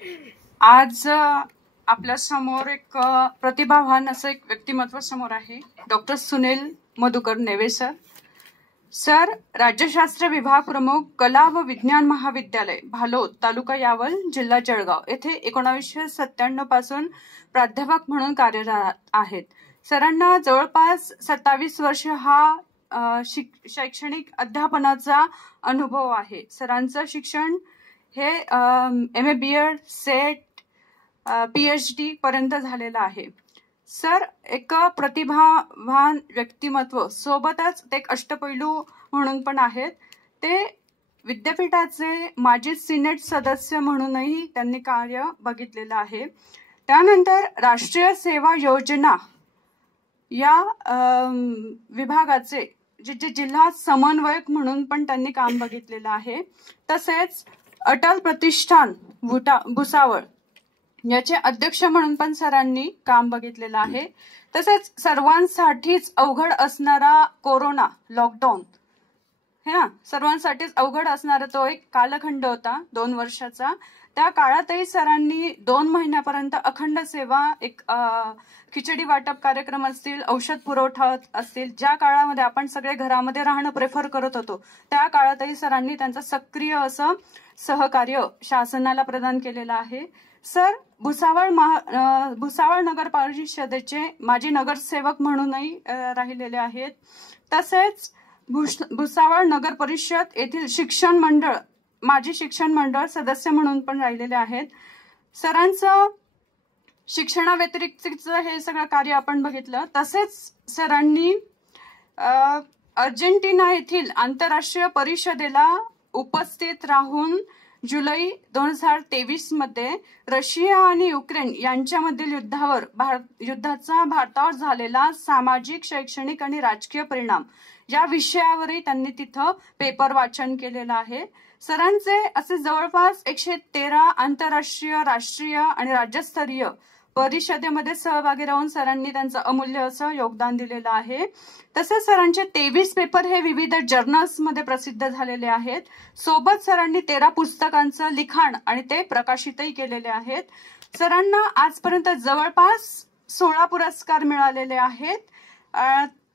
आज आपल्या समोर एक प्रतिभावान असं एक व्यक्तिमत्व समोर आहे, doctor Sunil Madhukar Neve sir. Sir राज्यशास्त्र विभाग प्रमुख, कला व विज्ञान महाविद्यालय, भालोद, तालुका यावल, जिल्हा जळगाव येथे 1997 पासून प्राध्यापक म्हणून कार्यरत आहेत. सरांना जवळपास 27 वर्ष हा शैक्षणिक अध्यापनाचा अनुभव आहे. सरांचं शिक्षण हे MA BEd, सेट, PhD पर्यंत झालेलं आहे. सर एक प्रतिभावान व्यक्तिमत्व सोबतच ते एक अष्टपैलू म्हणून पण आहेत. ते विद्यापीठाचे माजी सिनेट सदस्य म्हणूनही त्यांनी कार्य बघितलेलं आहे. त्यानंतर राष्ट्रीय सेवा योजना या विभागाचे जे जिल्हा समन्वयक म्हणून पण त्यांनी काम बघितलेलं आहे. तसेच अटल प्रतिष्ठान भुसावळ याचे अध्यक्ष म्हणून पण सरांनी काम बघितलेलं आहे. तसेच सर्वांसाठीच अवघड असणारा कोरोना लॉकडाऊन है ना, सर्वांसाठीच अवघड असणारा तो एक कालखंड होता 2 वर्षाचा. त्या काळातही सरांनी 2 महिन्यापर्यंत अखंड सेवा, एक खिचडी वाटप कार्यक्रम असतील, औषध पुरवठा असतील, ज्या काळामध्ये आपण सगळे घरामध्ये राहणं प्रेफर करत होतो त्या काळातही सरांनी त्यांचं सक्रिय असं सहकार्य शासनाला प्रदान केलेलं आहे. सर भुसावळ नगर परिषदेचे माजी नगरसेवक म्हणूनही राहिलेले आहेत. तसेच भुसावळ नगर परिषद येथील शिक्षण मंडळ, माजी शिक्षण मंडळ सदस्य म्हणून पण राहिलेले आहेत. सरांचं शिक्षणाव्यतिरिक्तचं हे सगळं कार्य आपण बघितलं. तसेच सरांनी अर्जेंटिना येथील आंतरराष्ट्रीय परिषदेला उपस्थित राहून जुलै 2023 मध्ये रशिया आणि युक्रेन यांच्यामधील युद्धाचा भारतावर झालेला सामाजिक, शैक्षणिक आणि राजकीय परिणाम या विषयावरही त्यांनी तिथं पेपर वाचन केलेलं आहे. सरांचे असे जवळपास 113 आंतरराष्ट्रीय, राष्ट्रीय आणि राज्यस्तरीय परिषदेमध्ये सहभागी राहून सरांनी त्यांचं अमूल्य असं योगदान दिलेलं आहे. तसेच सरांचे 23 पेपर हे विविध जर्नल्समध्ये प्रसिद्ध झालेले आहेत. सोबत सरांनी 13 पुस्तकांचं लिखाण आणि ते प्रकाशितही केलेले आहेत. सरांना आजपर्यंत जवळपास 16 पुरस्कार मिळालेले आहेत.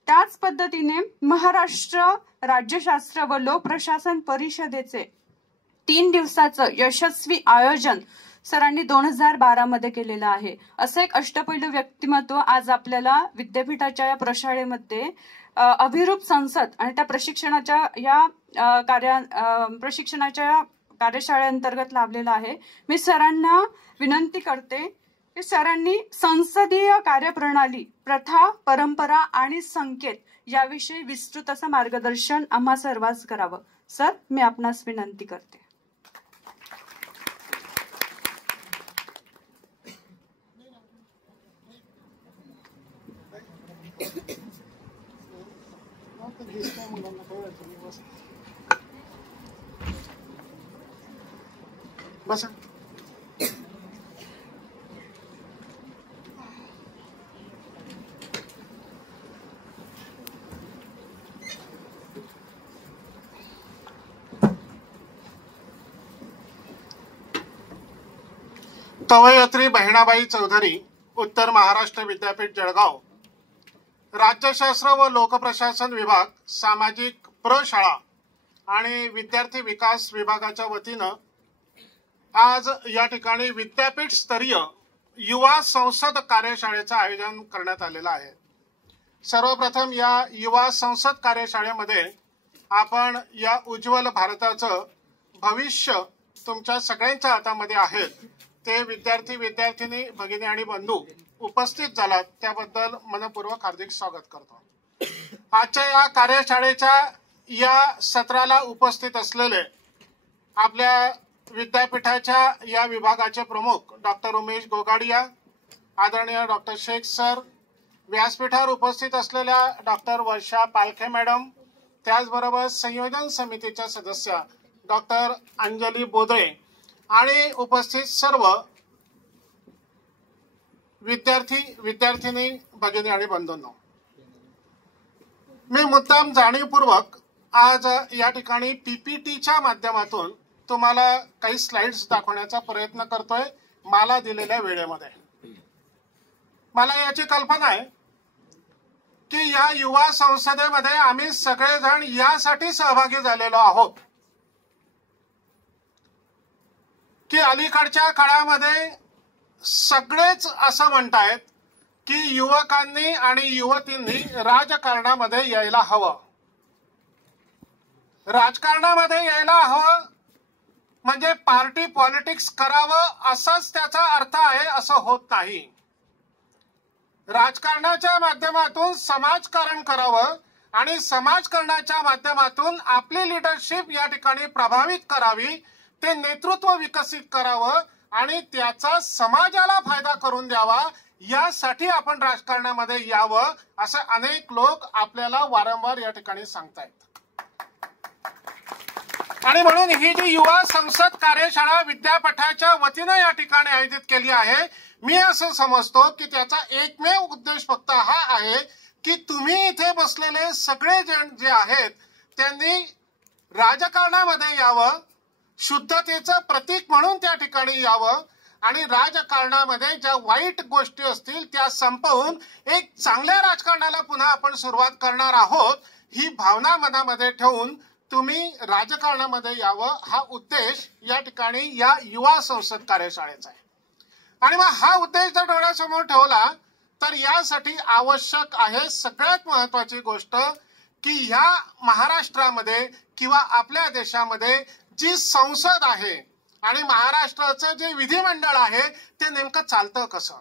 त्याच पद्धतीने महाराष्ट्र राज्यशास्त्र व लोकप्रशासन परिषदेचे 3 दिवसाचं यशस्वी आयोजन सरांनी 2012 मध्ये केलेलं आहे. असं एक अष्टपैलू व्यक्तिमत्व आज आपल्याला विद्यापीठाच्या या प्रशाळेमध्ये अभिरूप संसद आणि त्या प्रशिक्षणाच्या कार्यशाळेअंतर्गत लाभलेला आहे. मी सरांना विनंती करते की सरांनी संसदीय कार्यप्रणाली, प्रथा, परंपरा आणि संकेत याविषयी विस्तृत असं मार्गदर्शन आम्हा सर्वांस करावं. सर, मी आपणास विनंती करते. बस कवयित्री बहिणाबाई चौधरी, उत्तर महाराष्ट्र विद्यापीठ जळगाव, राज्यशास्त्र व लोकप्रशासन विभाग, सामाजिक प्रशाळा आणि विद्यार्थी विकास विभागाच्या वतीनं आज या ठिकाणी विद्यापीठ स्तरीय युवा संसद कार्यशाळेचं आयोजन करण्यात आलेलं आहे. सर्वप्रथम या युवा संसद कार्यशाळेमध्ये आपण या उज्ज्वल भारताचं भविष्य तुमच्या सगळ्यांच्या हातामध्ये आहेत ते विद्यार्थी, विद्यार्थिनी, भगिनी आणि बंधू उपस्थित झालात त्याबद्दल मनपूर्वक हार्दिक स्वागत करतो. आजच्या या कार्यशाळेच्या या सत्राला उपस्थित असलेले आपल्या विद्यापीठाच्या या विभागाचे प्रमुख डॉक्टर उमेश गोगाडिया, आदरणीय डॉक्टर शेख सर, व्यासपीठावर उपस्थित असलेल्या डॉक्टर वर्षा पालखे मॅडम, त्याचबरोबर संयोजन समितीच्या सदस्य डॉक्टर अंजली बोदळे आणि उपस्थित सर्व विद्यार्थी, विद्यार्थिनी, भगिनी आणि बंधूंनो, मी मुद्दाम जाणीवपूर्वक आज या ठिकाणी PPTच्या माध्यमातून तुम्हाला काही स्लाइड्स दाखवण्याचा प्रयत्न करतोय मला दिलेल्या वेळेमध्ये. मला याची कल्पना आहे की या युवा संसदेमध्ये आम्ही सगळेजण यासाठी सहभागी झालेलो आहोत की अलीकडच्या काळामध्ये सगळेच असं म्हणतायत की युवकांनी आणि युवतींनी राजकारणामध्ये यायला हवं. राजकारणामध्ये यायला हवं म्हणजे पार्टी पॉलिटिक्स करावं असाच त्याचा अर्थ आहे असं होत नाही. राजकारणाच्या माध्यमातून समाजकारण करावं आणि समाजकारणाच्या माध्यमातून आपली लीडरशिप या ठिकाणी प्रभावित करावी, ते नेतृत्व विकसित करावं आणि त्याचा समाजाला फायदा करून द्यावा, यासाठी आपण राजकारणामध्ये यावं असं अनेक लोक आपल्याला वारंवार या ठिकाणी सांगतायत. आणि म्हणून ही जी युवा संसद कार्यशाळा विद्यापीठाच्या वतीने या ठिकाणी आयोजित केली आहे, मी असं समजतो की त्याचा एकमेव उद्देश फक्त हा आहे की तुम्ही इथे बसलेले सगळे जण जे आहेत त्यांनी राजकारणामध्ये यावं, शुद्धतेचं प्रतीक म्हणून त्या ठिकाणी यावं आणि राजकारणामध्ये ज्या वाईट गोष्टी असतील त्या संपवून एक चांगल्या राजकारणाला पुन्हा आपण सुरुवात करणार आहोत, ही भावना मनामध्ये ठेवून तुम्ही राजकारणामध्ये यावं, हा उद्देश या ठिकाणी या युवा संसद कार्यशाळेचा आहे. आणि मग हा उद्देश जर डोळ्यासमोर ठेवला तर यासाठी आवश्यक आहे सगळ्यात महत्वाची गोष्ट की ह्या महाराष्ट्रामध्ये किंवा आपल्या देशामध्ये जी संसद आहे आणि महाराष्ट्राचं जे विधिमंडळ आहे ते नेमकं चालतं कसं,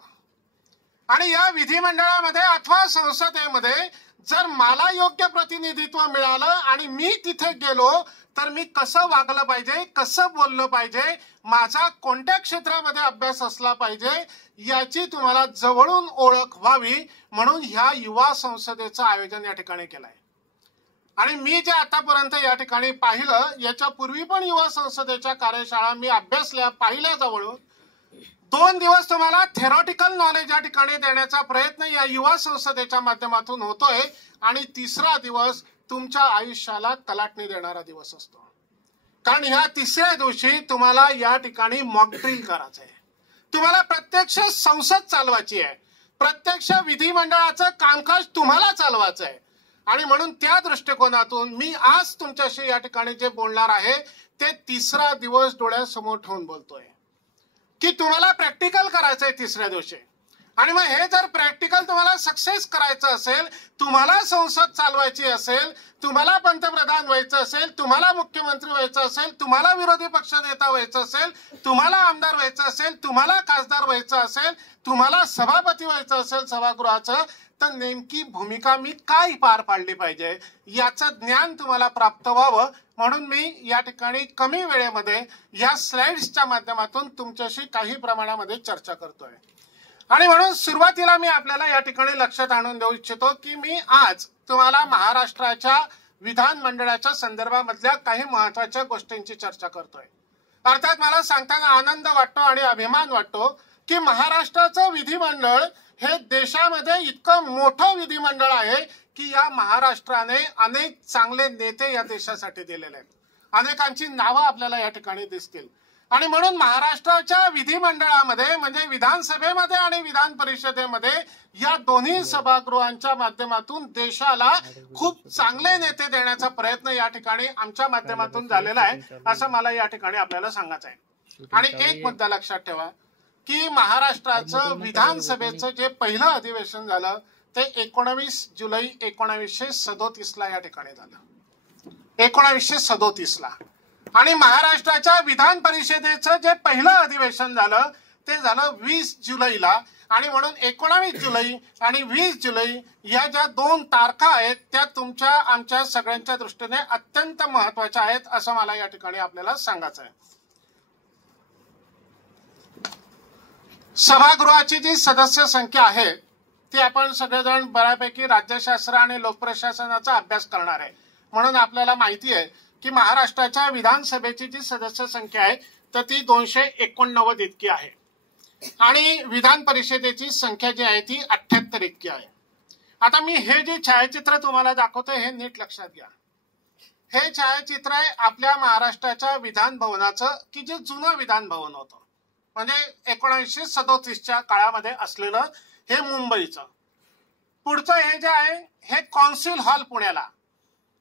आणि या विधिमंडळामध्ये अथवा संसदेमध्ये जर मला योग्य प्रतिनिधित्व मिळालं आणि मी तिथे गेलो तर मी कसं वागलं पाहिजे, कसं बोललं पाहिजे, माझा कोणत्या क्षेत्रामध्ये अभ्यास असला पाहिजे, याची तुम्हाला जवळून ओळख व्हावी म्हणून ह्या युवा संसदेचं आयोजन या ठिकाणी केलंय. आणि मी जे आतापर्यंत या ठिकाणी पाहिलं, याच्या पूर्वी पण युवा संसदेच्या कार्यशाळा मी अभ्यासल्या, पाहिल्या जवळून. 2 दिवस तुम्हाला थेरॉटिकल नॉलेज या ठिकाणी देण्याचा प्रयत्न या युवा संसदेच्या माध्यमातून होतोय आणि 3रा दिवस तुमच्या आयुष्याला कलाटणी देणारा दिवस असतो. कारण ह्या 3ऱ्या दिवशी तुम्हाला या ठिकाणी मॉक ड्रिल करायचं आहे, तुम्हाला प्रत्यक्ष संसद चालवायची आहे, प्रत्यक्ष विधिमंडळाचं कामकाज तुम्हाला चालवायचं आहे. आणि म्हणून त्या दृष्टिकोनातून मी आज तुमच्याशी या ठिकाणी जे बोलणार आहे ते 3रा दिवस डोळ्यासमोर ठेवून बोलतोय की तुम्हाला प्रॅक्टिकल करायचंय 3ऱ्या दिवशी. आणि मग हे जर प्रॅक्टिकल तुम्हाला सक्सेस करायचं असेल, तुम्हाला संसद चालवायची असेल, तुम्हाला पंतप्रधान व्हायचं असेल, तुम्हाला मुख्यमंत्री व्हायचं असेल, तुम्हाला विरोधी पक्ष नेता व्हायचं असेल, तुम्हाला आमदार व्हायचं असेल, तुम्हाला खासदार व्हायचं असेल, तुम्हाला सभापती व्हायचं असेल सभागृहाचं, तर नेमकी भूमिका मी काय पार पाडली पाहिजे याचं ज्ञान तुम्हाला प्राप्त व्हावं म्हणून मी या ठिकाणी कमी वेळेमध्ये या स्लाइड्सच्या माध्यमातून तुमच्याशी काही प्रमाणामध्ये चर्चा करतोय. आणि म्हणून सुरुवातीला मी आपल्याला या ठिकाणी लक्षात आणून देऊ इच्छितो की मी आज तुम्हाला महाराष्ट्राच्या विधानमंडळाच्या संदर्भामधल्या काही महत्वाच्या गोष्टींची चर्चा करतोय. अर्थात मला सांगताना आनंद वाटतो आणि अभिमान वाटतो की महाराष्ट्राचं विधिमंडळ हे देशामध्ये इतकं मोठं विधिमंडळ आहे की या महाराष्ट्राने अनेक चांगले नेते या देशासाठी दिलेले आहेत, अनेकांची नावं आपल्याला या ठिकाणी दिसतील. आणि म्हणून महाराष्ट्राच्या विधिमंडळामध्ये म्हणजे विधानसभेमध्ये आणि विधान परिषदेमध्ये या दोन्ही सभागृहांच्या माध्यमातून देशाला खूप चांगले नेते देण्याचा प्रयत्न या ठिकाणी आमच्या माध्यमातून झालेला आहे असं मला या ठिकाणी आपल्याला सांगायचं आहे. आणि एक मुद्दा लक्षात ठेवा की महाराष्ट्राचं विधानसभेचं जे पहिलं अधिवेशन झालं ते 19 जुलै 1937 या ठिकाणी झालं, 1937. आणि महाराष्ट्राच्या विधान परिषदेचं जे पहिलं अधिवेशन झालं ते झालं 20 जुलैला. आणि म्हणून 19 जुलै आणि 20 जुलै या ज्या 2 तारखा आहेत त्या तुमच्या आमच्या सगळ्यांच्या दृष्टीने अत्यंत महत्वाच्या आहेत असं मला या ठिकाणी आपल्याला सांगायचं आहे. सभागृहाची जी सदस्य संख्या आहे ती आपण सगळेजण बऱ्यापैकी राज्यशास्त्र आणि लोकप्रशासनाचा अभ्यास करणार आहे म्हणून आपल्याला माहिती आहे की महाराष्ट्राच्या विधानसभेची जी सदस्य संख्या आहे तर ती 289 इतकी आहे आणि विधान परिषदेची संख्या जी आहे ती 78 इतकी आहे. आता मी हे जे छायाचित्र तुम्हाला दाखवतोय हे नीट लक्षात घ्या. हे छायाचित्र आहे आपल्या महाराष्ट्राच्या विधान भवनाचं, की जे जुनं विधान भवन होतं, म्हणजे 1937च्या काळामध्ये असलेलं हे मुंबईचं. पुढचं हे जे आहे हे कौन्सिल हॉल पुण्याला,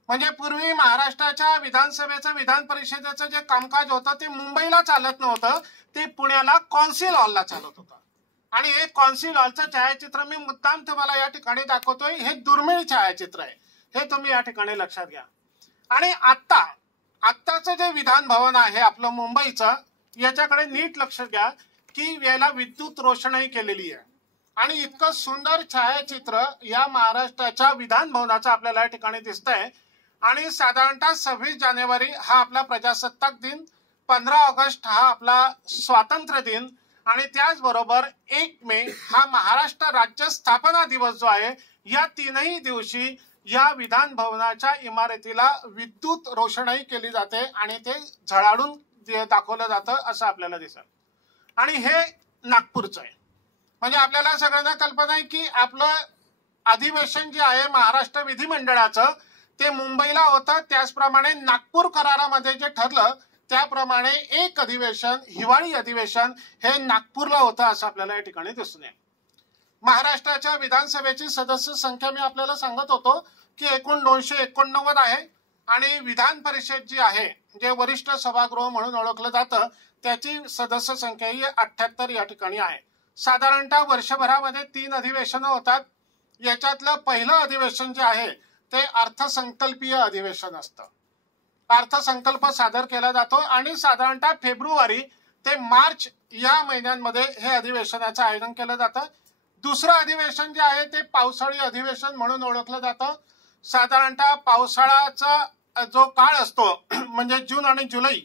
म्हणजे पूर्वी महाराष्ट्राच्या विधानसभेचं विधान परिषदेचं जे कामकाज होतं ते मुंबईला चालत नव्हतं, ते पुण्याला कौन्सिल हॉलला चालत होतं. आणि हे कौन्सिल हॉलचं छायाचित्र मी मुद्दाम तुम्हाला या ठिकाणी दाखवतोय. हे दुर्मिळ छायाचित्र आहे, हे तुम्ही या ठिकाणी लक्षात घ्या. आणि आत्ताचं जे विधान भवन आहे आपलं मुंबईचं, याच्याकडे नीट लक्ष द्या की याला विद्युत रोषणाई केलेली आहे. आणि इतकं सुंदर छायाचित्र या महाराष्ट्राच्या विधान भवनाचं आपल्याला या ठिकाणी दिसतंय. आणि साधारणतः 26 जानेवारी हा आपला प्रजासत्ताक दिन, 15 ऑगस्ट हा आपला स्वातंत्र्य दिन आणि त्याचबरोबर 1 मे हा महाराष्ट्र राज्य स्थापना दिवस जो आहे, या तीनही दिवशी या विधान भवनाच्या इमारतीला विद्युत रोषणाई केली जाते आणि ते झळाळून दाखवलं जातं असं आपल्याला दिसतं. आणि हे नागपूरचं आहे. म्हणजे आपल्याला सगळ्यांना कल्पना आहे की आपलं अधिवेशन जे आहे महाराष्ट्र विधिमंडळाचं ते मुंबईला होतं, त्याचप्रमाणे नागपूर करारामध्ये जे ठरलं त्याप्रमाणे एक अधिवेशन, हिवाळी अधिवेशन हे नागपूरला होतं असं आपल्याला या ठिकाणी दिसून येईल. महाराष्ट्राच्या विधानसभेची सदस्य संख्या मी आपल्याला सांगत होतो की एकूण 289 आहे. आणि विधान परिषद जी आहे, जे वरिष्ठ सभागृह म्हणून ओळखलं जातं, त्याची सदस्य संख्या ही 78 या ठिकाणी आहे. साधारणतः वर्षभरामध्ये 3 अधिवेशनं होतात. याच्यातलं पहिलं अधिवेशन जे आहे ते अर्थसंकल्पीय अधिवेशन असतं. अर्थसंकल्प सादर केला जातो आणि साधारणतः फेब्रुवारी ते मार्च या महिन्यांमध्ये हे अधिवेशनाचं आयोजन केलं जातं. दुसरं अधिवेशन जे आहे ते पावसाळी अधिवेशन म्हणून ओळखलं जातं. साधारणतः पावसाळ्याचा जो काळ असतो म्हणजे जून आणि जुलै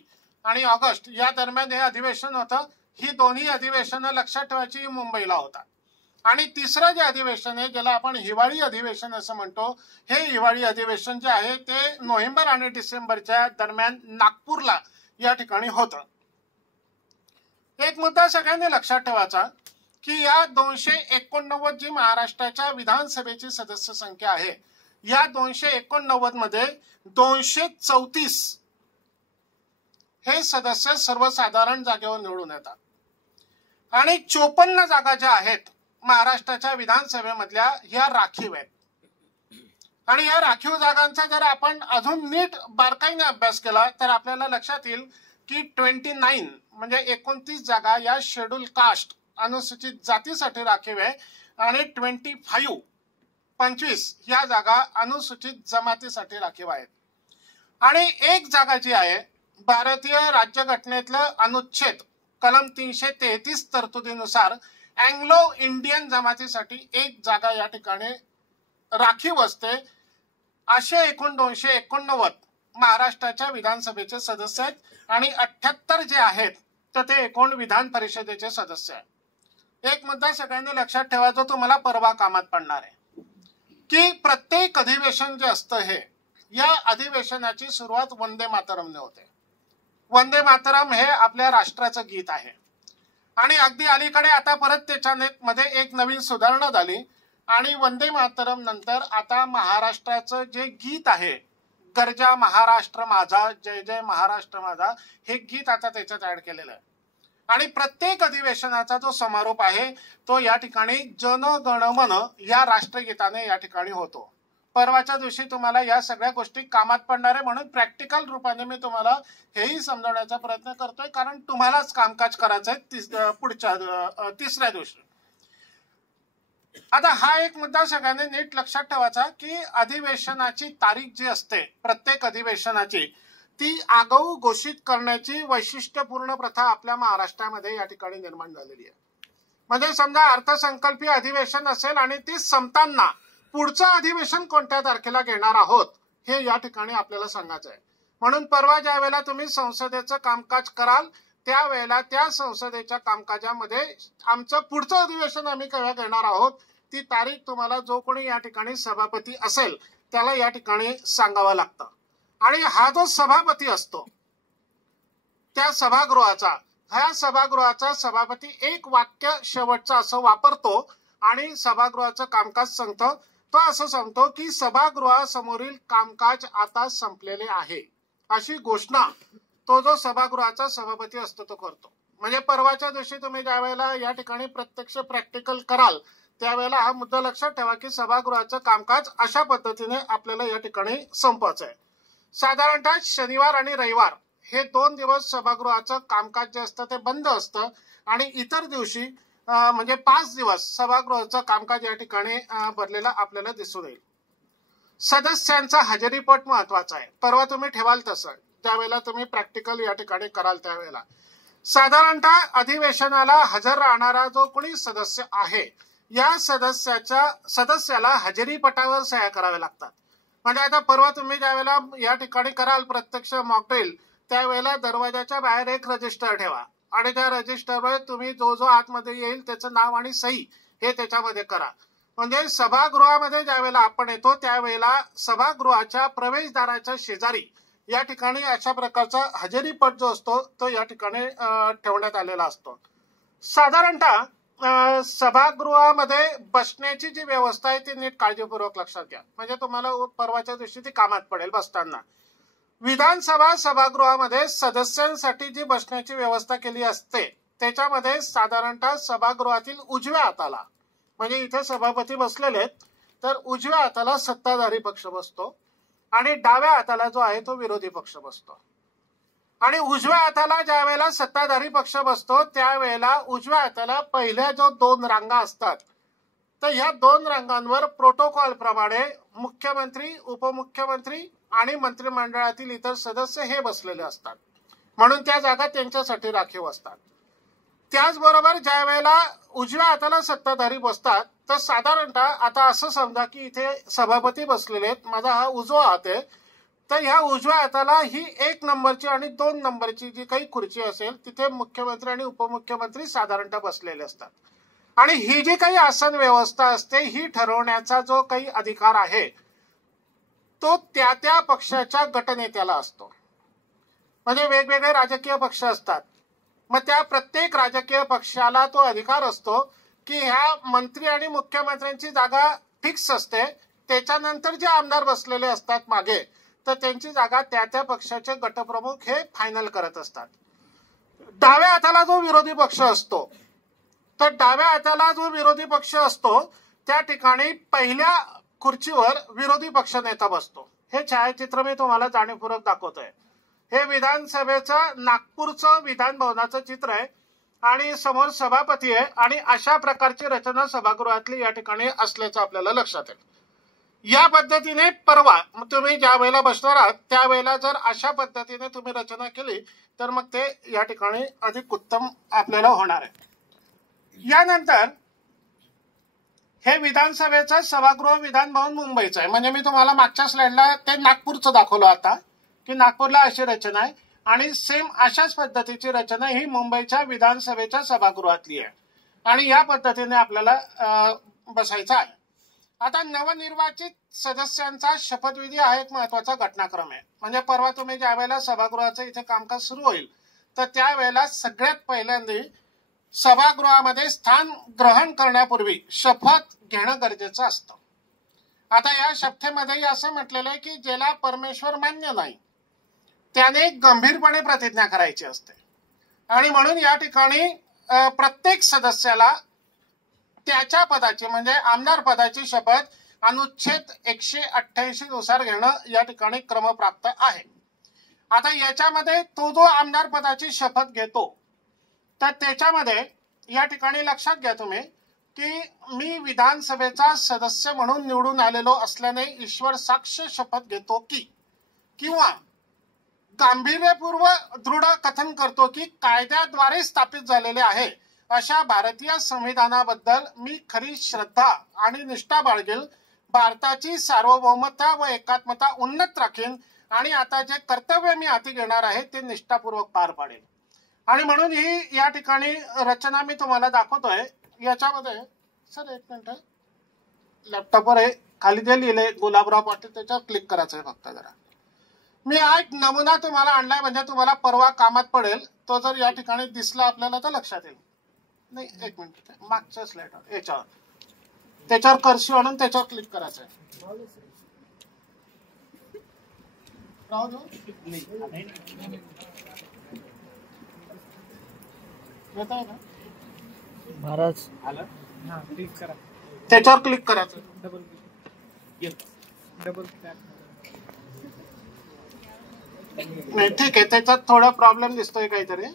आणि ऑगस्ट या दरम्यान हे अधिवेशन होतं. ही दोन्ही अधिवेशनं लक्षात ठेवायची मुंबईला होतात. आणि तिसरं जे अधिवेशन आहे ज्याला आपण हिवाळी अधिवेशन असं म्हणतो, हे हिवाळी अधिवेशन जे आहे ते नोव्हेंबर आणि डिसेंबरच्या दरम्यान नागपूरला या ठिकाणी होतं. एक मुद्दा सगळ्यांनी लक्षात ठेवायचा की या 289 जी महाराष्ट्राच्या विधानसभेची सदस्य संख्या आहे, या 289 मध्ये 234 हे सदस्य सर्वसाधारण जागेवर निवडून येतात. आणि 54 जागा ज्या आहेत महाराष्ट्राच्या विधानसभेमधल्या ह्या राखीव आहेत. आणि या राखीव जागांचा जर आपण अजून नीट बारकाईने अभ्यास केला तर आपल्याला लक्षात येईल की 29 म्हणजे 29 जागा या शेड्यूल कास्ट अनुसूचित जातीसाठी राखीव आहे आणि 25 या जागा अनुसूचित जमातीसाठी राखीव आहेत. आणि एक जागा जी आहे भारतीय राज्यघटनेतलं अनुच्छेद कलम 333 तरतुदीनुसार अँग्लो इंडियन जमातीसाठी एक जागा या ठिकाणी राखीव असते. असे एकूण 289 महाराष्ट्राच्या विधानसभेचे सदस्य आहेत आणि 78 जे आहेत तर ते एकूण विधान परिषदेचे सदस्य आहेत. एक मुद्दा सगळ्यांनी लक्षात ठेवायचा, तो मला परवा कामात पडणार आहे की प्रत्येक अधिवेशन जे असतं हे, या अधिवेशनाची सुरुवात वंदे मातरमने होते. वंदे मातरम हे आपल्या राष्ट्राचं गीत आहे. आणि अगदी अलीकडे आता परत त्याच्यामध्ये एक नवीन सुधारणा झाली आणि वंदे मातरम नंतर आता महाराष्ट्राचं जे गीत आहे, गर्जा महाराष्ट्र माझा, जय जय महाराष्ट्र माझा, हे गीत आता त्याच्यात ऍड केलेलं आहे. आणि प्रत्येक अधिवेशनाचा जो समारोप आहे तो या ठिकाणी जन गण मन या राष्ट्रगीताने या ठिकाणी होतो. परवाच्या दिवशी तुम्हाला या सगळ्या गोष्टी कामात पडणार आहे, म्हणून प्रॅक्टिकल रूपाने मी तुम्हाला हेही समजवण्याचा प्रयत्न करतोय, कारण तुम्हालाच कामकाज करायचं आहे पुढच्या तिसऱ्या दिवशी. आता हा एक मुद्दा सगळ्यांनी नीट लक्षात ठेवायचा की अधिवेशनाची तारीख जी असते प्रत्येक अधिवेशनाची, ती आगाऊ घोषित करण्याची वैशिष्ट्यपूर्ण प्रथा आपल्या महाराष्ट्रामध्ये या ठिकाणी निर्माण झालेली आहे. म्हणजे समजा अर्थसंकल्पीय अधिवेशन असेल आणि ती संपताना पुढचं अधिवेशन कोणत्या तारखेला घेणार आहोत हे या ठिकाणी आपल्याला सांगायचं आहे. म्हणून परवा ज्या वेळेला तुम्ही संसदेचं कामकाज कराल त्यावेळेला त्या संसदेच्या कामकाजामध्ये आमचं पुढचं अधिवेशन आम्ही केव्हा घेणार आहोत ती तारीख तुम्हाला जो कोणी या ठिकाणी सभापती असेल त्याला या ठिकाणी सांगावं लागतं. आणि हा जो सभापती असतो त्या सभागृहाचा, ह्या सभागृहाचा सभापती एक वाक्य शेवटचं असं वापरतो आणि सभागृहाचं कामकाज सांगतो. तो असं सांगतो की सभागृहासमोरील कामकाज आता संपलेले आहे अशी घोषणा तो जो सभागृहाचा सभापती असतो तो करतो. म्हणजे परवाच्या दिवशी तुम्ही ज्या वेळेला या ठिकाणी प्रत्यक्ष प्रॅक्टिकल कराल त्यावेळेला हा मुद्दा लक्षात ठेवा की सभागृहाचं कामकाज अशा पद्धतीने आपल्याला या ठिकाणी संपवायचं आहे. साधारणतः शनिवार आणि रविवार हे 2 दिवस सभागृहाचं कामकाज जे असतं ते बंद असतं आणि इतर दिवशी म्हणजे 5 दिवस सभागृहाचं कामकाज या ठिकाणी भरलेलं आपल्याला दिसून येईल. सदस्यांचा हजेरीपट महत्वाचा आहे. परवा तुम्ही ठेवाल तसं त्यावेळेला तुम्ही प्रॅक्टिकल या ठिकाणी कराल त्यावेळेला साधारणतः अधिवेशनाला हजर राहणारा जो कोणी सदस्य आहे या सदस्याला हजेरीपटावर सह्या कराव्या लागतात. म्हणजे आता परवा तुम्ही ज्यावेळेला या ठिकाणी कराल प्रत्यक्ष मॉकड्रिल त्यावेळेला दरवाजाच्या बाहेर एक रजिस्टर ठेवा आणि त्या रजिस्टरवर तुम्ही जो जो आतमध्ये येईल त्याचं नाव आणि सही हे त्याच्यामध्ये करा. म्हणजे सभागृहामध्ये ज्यावेळेला आपण येतो त्यावेळेला सभागृहाच्या प्रवेशद्वाराच्या शेजारी या ठिकाणी अशा प्रकारचा हजेरीपट जो असतो तो या ठिकाणी ठेवण्यात आलेला असतो. साधारणतः सभागृहामध्ये बसण्याची जी व्यवस्था आहे ती नीट काळजीपूर्वक लक्षात घ्या. म्हणजे तुम्हाला परवाच्या दिवशी ती कामात पडेल बसताना. विधानसभा सभागृहामध्ये सदस्यांसाठी जी बसण्याची व्यवस्था केली असते त्याच्यामध्ये साधारणतः सभागृहातील उजव्या हाताला म्हणजे इथे सभापती बसलेले आहेत तर उजव्या हाताला सत्ताधारी पक्ष बसतो आणि डाव्या हाताला जो आहे तो विरोधी पक्ष बसतो. आणि उजव्या हाताला ज्या वेळेला सत्ताधारी पक्ष बसतो त्यावेळेला उजव्या हाताला पहिल्या जो 2 रांगा असतात तर ह्या 2 रांगांवर प्रोटोकॉल प्रमाणे मुख्यमंत्री उपमुख्यमंत्री आणि मंत्रिमंडळातील इतर सदस्य हे बसलेले असतात म्हणून त्या जागा त्यांच्यासाठी राखीव असतात. त्याचबरोबर ज्या वेळेला उजव्या हाताला सत्ताधारी बसतात तर साधारणतः आता असं समजा की इथे सभापती बसलेले आहेत माझा हा उजवा हात आहे तर ह्या उजव्या हाताला ही 1 नंबरची आणि 2 नंबरची जी काही खुर्ची असेल तिथे मुख्यमंत्री आणि उपमुख्यमंत्री साधारणतः बसलेले असतात. आणि ही जी काही आसन व्यवस्था असते ही ठरवण्याचा जो काही अधिकार आहे तो त्या त्या पक्षाच्या गटनेत्याला असतो. म्हणजे वेगवेगळे राजकीय पक्ष असतात मग त्या प्रत्येक राजकीय पक्षाला तो अधिकार असतो की ह्या मंत्री आणि मुख्यमंत्र्यांची जागा फिक्स असते त्याच्यानंतर जे आमदार बसलेले असतात मागे तर त्यांची जागा त्या त्या पक्षाचे गटप्रमुख हे फायनल करत असतात. डाव्या हाताला जो विरोधी पक्ष असतो तर डाव्या हाताला जो विरोधी पक्ष असतो त्या ठिकाणी पहिल्या खुर्चीवर विरोधी पक्ष नेता बसतो. हे छायाचित्र मी तुम्हाला जाणीवपूर्वक दाखवतोय. हे विधानसभेचं नागपूरचं विधान भवनाचं चित्र आहे आणि समोर सभापती आहे आणि अशा प्रकारची रचना सभागृहातली या ठिकाणी असल्याचं आपल्याला लक्षात येईल. या पद्धतीने परवा तुम्ही ज्या वेळेला बसणार आहात त्यावेळेला जर अशा पद्धतीने तुम्ही रचना केली तर मग ते या ठिकाणी अधिक उत्तम आपल्याला होणार आहे. यानंतर हे विधानसभेचं सभागृह विधान भवन मुंबईचं आहे. म्हणजे मी तुम्हाला मागच्या स्लाइडला ते नागपूरचं दाखवलं आता की नागपूरला अशी रचना आहे आणि सेम अशाच पद्धतीची रचना ही मुंबईच्या विधानसभेच्या सभागृहातली आहे आणि या पद्धतीने आपल्याला बसायचं आहे. आता नवनिर्वाचित सदस्यांचा शपथविधी हा एक महत्वाचा घटनाक्रम आहे. म्हणजे परवा तुम्ही ज्या वेळेला सभागृहाचं इथे कामकाज सुरू होईल तर त्यावेळेला सगळ्यात पहिल्यांदा सभागृहामध्ये स्थान ग्रहण करण्यापूर्वी शपथ घेणं गरजेचं असतं. आता या शपथेमध्ये असं म्हटलेलं आहे की ज्याला परमेश्वर मान्य नाही त्याने गंभीरपणे प्रतिज्ञा करायची असते आणि म्हणून या ठिकाणी प्रत्येक सदस्याला त्याच्या पदाची म्हणजे आमदार पदाची शपथ अनुच्छेद 188 नुसार घेणं या ठिकाणी क्रमप्राप्त आहे. आता याच्यामध्ये तो जो आमदार पदाची शपथ घेतो तर त्याच्यामध्ये या ठिकाणी लक्षात घ्या तुम्ही की मी विधानसभेचा सदस्य म्हणून निवडून आलेलो असल्याने ईश्वर साक्ष शपथ घेतो की किंवा गांभीर्यपूर्व दृढ कथन करतो की कायद्याद्वारे स्थापित झालेले आहे अशा भारतीय संविधानाबद्दल मी खरी श्रद्धा आणि निष्ठा बाळगेल, भारताची सार्वभौमता व एकात्मता उन्नत राखीन आणि आता जे कर्तव्य मी हाती घेणार आहे ते निष्ठापूर्वक पार पाडेल. आणि म्हणून ही या ठिकाणी रचना मी तुम्हाला दाखवतोय. याच्यामध्ये सर एक मिनिट लॅपटॉपवर आहे खाली जे लिहिलंय गुलाबराव पाटील त्याच्यावर क्लिक करायचं आहे फक्त जरा. मी हा एक नमुना तुम्हाला आणलाय म्हणजे तुम्हाला परवा कामात पडेल. तो जर या ठिकाणी दिसला आपल्याला तर लक्षात येईल. नाही एक मिनिट मागच्या स्लाइडवर याच्यावर त्याच्यावर कर्सिव आणून त्याच्यावर क्लिक करायचं आहे. महाराज त्याच्यावर क्लिक करायचं. नाही ठीक आहे, त्याच्यात थोडा प्रॉब्लेम दिसतोय काहीतरी.